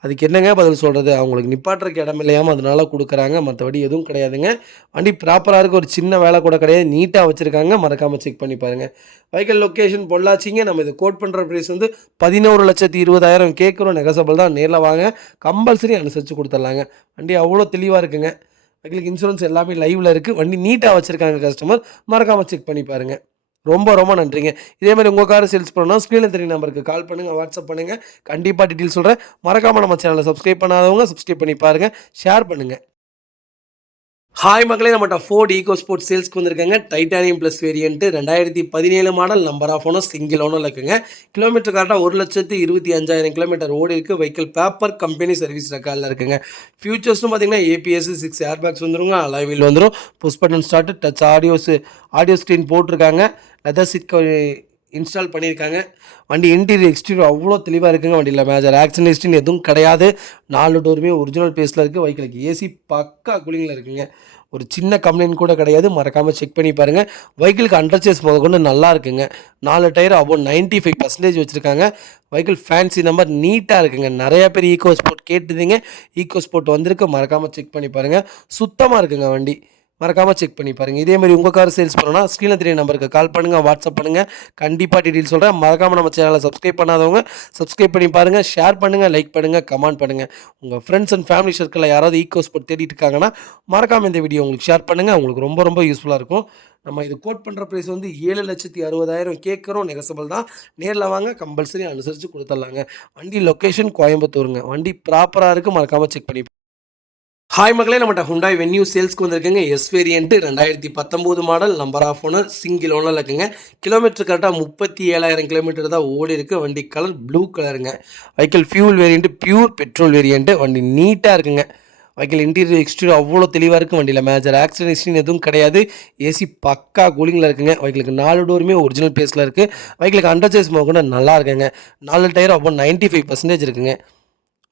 அதுக்கு என்னங்க பதில் சொல்கிறது? அவங்களுக்கு நிப்பாட்டுறக்கு இடம் இல்லையாமல் அதனால கொடுக்குறாங்க. மற்றபடி எதுவும் கிடையாதுங்க. வண்டி ப்ராப்பராக இருக்குது. ஒரு சின்ன வேலை கூட கிடையாது. நீட்டாக வச்சுருக்காங்க. மறக்காமல் செக் பண்ணி பாருங்கள். வெஹிக்கிள் லொக்கேஷன் பொள்ளாச்சிங்க. நம்ம இது கோட் பண்ணுற ப்ரைஸ் வந்து 11,20,000 கேட்குறோம். நெகசபிள் தான். நேரில் வாங்க, கம்பல்சரி அனுசரித்து கொடுத்துட்லாங்க. வண்டி அவ்வளோ தெளிவாக இருக்குங்க. வெஹிக்கிளுக்கு இன்சூரன்ஸ் எல்லாமே லைவில் இருக்குது. வண்டி நீட்டாக வச்சுருக்காங்க. கஸ்டமர் மறக்காமல் செக் பண்ணி பாருங்கள். ரொம்ப ரொம்ப நன்றிங்க. இதே மாதிரி உங்கள் காரை சேல்ஸ் பண்ணணும்னா ஸ்க்ரீனில் தெரிய நம்பருக்கு கால் பண்ணுங்கள், வாட்ஸ்அப் பண்ணுங்கள். கண்டிப்பாக டீட்டெயில் சொல்கிறேன். மறக்காமல் நம்ம சேனலை சப்ஸ்கிரைப் பண்ணாதவங்க சப்ஸ்கிரைப் பண்ணி பாருங்கள், ஷேர் பண்ணுங்கள். ஹாய் மக்களே, நம்மகிட்ட ஃபோர்ட் ஈகோ ஸ்போர்ட்ஸ் சேல்ஸ்க்கு வந்திருக்காங்க. Titanium plus variant 2017 model, number of owner, single ஓனரில் இருக்குங்க. கிலோமீட்டர் கரெக்டாக 1,25,500 கிலோமீட்டர் ஓடி இருக்குது. வெஹிக்கிள் பேப்பர் கம்பெனி சர்வீஸ் ரெக்கார்டில் இருக்குங்க. ஃபியூச்சர்ஸ்னு பார்த்தீங்கன்னா APS 6 ஏர் பேக்ஸ் வந்துருங்க, அலாய் வீல் வந்துடும், push button start, touch audio screen போட்டிருக்காங்க, லெதர் சீட் இன்ஸ்டால் பண்ணியிருக்காங்க. வண்டி இன்டீரியர் எக்ஸ்டீரியர் அவ்வளோ தெளிவாக இருக்குங்க. வண்டியில் மேஜர் ஆக்சிடென்ட் ஹிஸ்ட்ரின்னு எதுவும் கிடையாது. 4 டோருமே ஒரிஜினல் பேஸில் இருக்குது. வெஹிக்கிளுக்கு ஏசி பக்கா கூலிங்கில் இருக்குங்க. ஒரு சின்ன கம்ப்ளைண்ட் கூட கிடையாது. மறக்காமல் செக் பண்ணி பாருங்கள். வெஹிக்கிளுக்கு அண்டர் சேஸ் முதற்கொண்டு நல்லா இருக்குங்க. 4 டயர் அபோவ் 95% வச்சுருக்காங்க. வெஹிக்கிள் ஃபேன்சி நம்பர் நீட்டாக இருக்குங்க. நிறையா பேர் ஈகோ ஸ்போர்ட் கேட்டுருந்தீங்க. ஈகோ ஸ்போர்ட் வந்திருக்கு, மறக்காமல் செக் பண்ணி பாருங்கள். சுத்தமாக இருக்குங்க வண்டி, மறக்காமல் செக் பண்ணி பாருங்கள். இதேமாதிரி உங்கள் கார் சேல்ஸ் பண்ணணும்னா ஸ்க்ரீனில் தெரிய நம்பருக்கு கால் பண்ணுங்கள், வாட்ஸ்அப் பண்ணுங்கள். கண்டிப்பாக டீட்டெயில் சொல்கிறேன். மறக்காமல் நம்ம சேனலை சப்ஸ்கிரைப் பண்ணாதவங்க சப்ஸ்கிரைப் பண்ணி பாருங்கள், ஷேர் பண்ணுங்கள், லைக் பண்ணுங்கள், கமெண்ட் பண்ணுங்கள். உங்கள் ஃப்ரெண்ட்ஸ் அண்ட் ஃபேமிலி சர்க்கிளில் யாராவது ஈகோ ஸ்போர்ட் தேடிட்டு இருக்காங்கன்னா மறக்காமல் இந்த வீடியோ உங்களுக்கு ஷேர் பண்ணுங்கள். உங்களுக்கு ரொம்ப ரொம்ப யூஸ்ஃபுல்லாக இருக்கும். நம்ம இது கோட் பண்ணுற ப்ரைஸ் வந்து 7,60,000 கேட்குறோம். நெகசபிள் தான். நேரில் வாங்க, கம்பல்சரி அனுசரித்து கொடுத்துட்லாங்க. வண்டி லொக்கேஷன் கோயம்புத்தூருங்க. வண்டி ப்ராப்பராக இருக்குது, மறக்காமல் செக் பண்ணி. ஹாய் மக்களே, நம்மகிட்ட ஹுண்டாய் வென்யூ சேல்ஸ்க்கு வந்திருக்குங்க. S variant 2019 model, number of owner, single ஓனரில் இருக்குங்க. கிலோமீட்டர் கரெக்டாக 37,000 கிலோமீட்டர் தான் ஓடி இருக்குது. வண்டி கலர் ப்ளூ கலருங்க. Vehicle fuel variant, pure petrol variant. வண்டி நீட்டாக இருக்குங்க. வெஹிக்கிள் இன்டீரியர் எக்ஸ்டீரியர் அவ்வளோ தெளிவாக இருக்குது. வண்டியில் மேஜர் ஆக்சிடென்ட் ஹிஸ்ட்ரின்னு எதுவும் கிடையாது. ஏசி பக்கா கூலிங்கில் இருக்குங்க. வெஹிக்கிளுக்கு 4 டோருமே ஒரிஜினல் பேஸில் இருக்குது. வெஹிக்கிளுக்கு அண்டர் சேஸ் கூட நல்லா இருக்குங்க. 4 டயர் அபோவ் 95% இருக்குங்க.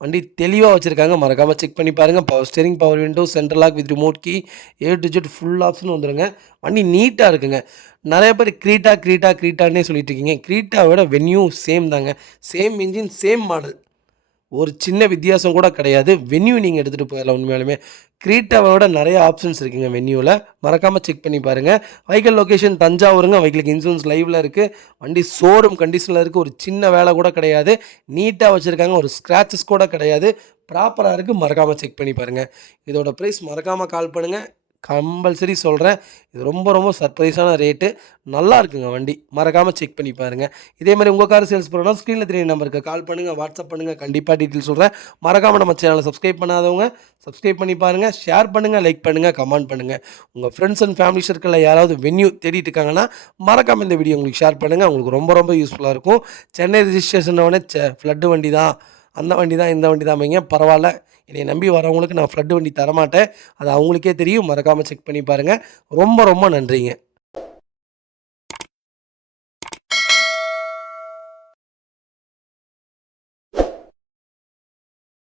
வண்டி தெளிவாக வச்சுருக்காங்க, மறக்காமல் செக் பண்ணி பாருங்கள். Power steering, power window, central lock with remote key, A to Z full option வந்துடுங்க. வண்டி நீட்டாக இருக்குங்க. நிறைய பேர் க்ரீட்டான்னே சொல்லிட்டு இருக்கீங்க. க்ரீட்டாவோட வென்யூ சேம் தாங்க. Same engine, same model. ஒரு சின்ன வித்தியாசம் கூட கிடையாது. வென்யூ நீங்கள் எடுத்துகிட்டு போயிடலாம். உண்மையாலுமே க்ரீட்டாவோட நிறைய ஆப்ஷன்ஸ் இருக்குங்க வென்யூவில். மறக்காமல் செக் பண்ணி பாருங்கள். வெஹிக்கிள் லொக்கேஷன் தஞ்சாவூருங்க. வெஹிக்கிளுக்கு இன்சூரன்ஸ் லைவில் இருக்குது. வண்டி ஷோரூம் கண்டிஷனில் இருக்குது. ஒரு சின்ன வேலை கூட கிடையாது. நீட்டாக வச்சுருக்காங்க. ஒரு ஸ்க்ராச்சஸ் கூட கிடையாது. ப்ராப்பராக இருக்குது. மறக்காமல் செக் பண்ணி பாருங்கள். இதோட ப்ரைஸ் மறக்காமல் கால் பண்ணுங்கள். கம்பல்சரி சொல்கிறேன். இது ரொம்ப ரொம்ப சர்ப்ரைஸான ரேட்டு. நல்லா இருக்குங்க வண்டி. மறக்காமல் செக் பண்ணி பாருங்கள். இதே மாதிரி உங்கள் கார் சேல்ஸ் பண்ணணும்னா ஸ்க்ரீனில் தெரிய நம்பருக்கு கால் பண்ணுங்கள், வாட்ஸ்அப் பண்ணுங்கள். கண்டிப்பாக டீட்டெயில் சொல்கிறேன். மறக்காமல் நம்ம சேனலை சப்ஸ்கிரைப் பண்ணாதவங்க சப்ஸ்கிரைப் பண்ணி பாருங்கள், ஷேர் பண்ணுங்கள், லைக் பண்ணுங்கள், கமெண்ட் பண்ணுங்கள். உங்கள் ஃப்ரெண்ட்ஸ் அண்ட் ஃபேமிலி சர்க்கிளில் யாராவது வென்யூ தேடிட்டு இருக்காங்கன்னா மறக்காமல் இந்த வீடியோ உங்களுக்கு ஷேர் பண்ணுங்கள். உங்களுக்கு ரொம்ப ரொம்ப யூஸ்ஃபுல்லாக இருக்கும். சென்னை ரிஜிஸ்ட்ரேஷனோடனே ஃப்ளட்டு வண்டி தான், அந்த வண்டி தான், இந்த வண்டி தான் வைங்க, பரவாயில்ல. என்னை நம்பி வரவங்களுக்கு நான் ஃப்ளட்டு வண்டி தரமாட்டேன். அது அவங்களுக்கே தெரியும். மறக்காமல் செக் பண்ணி பாருங்கள். ரொம்ப ரொம்ப நன்றிங்க.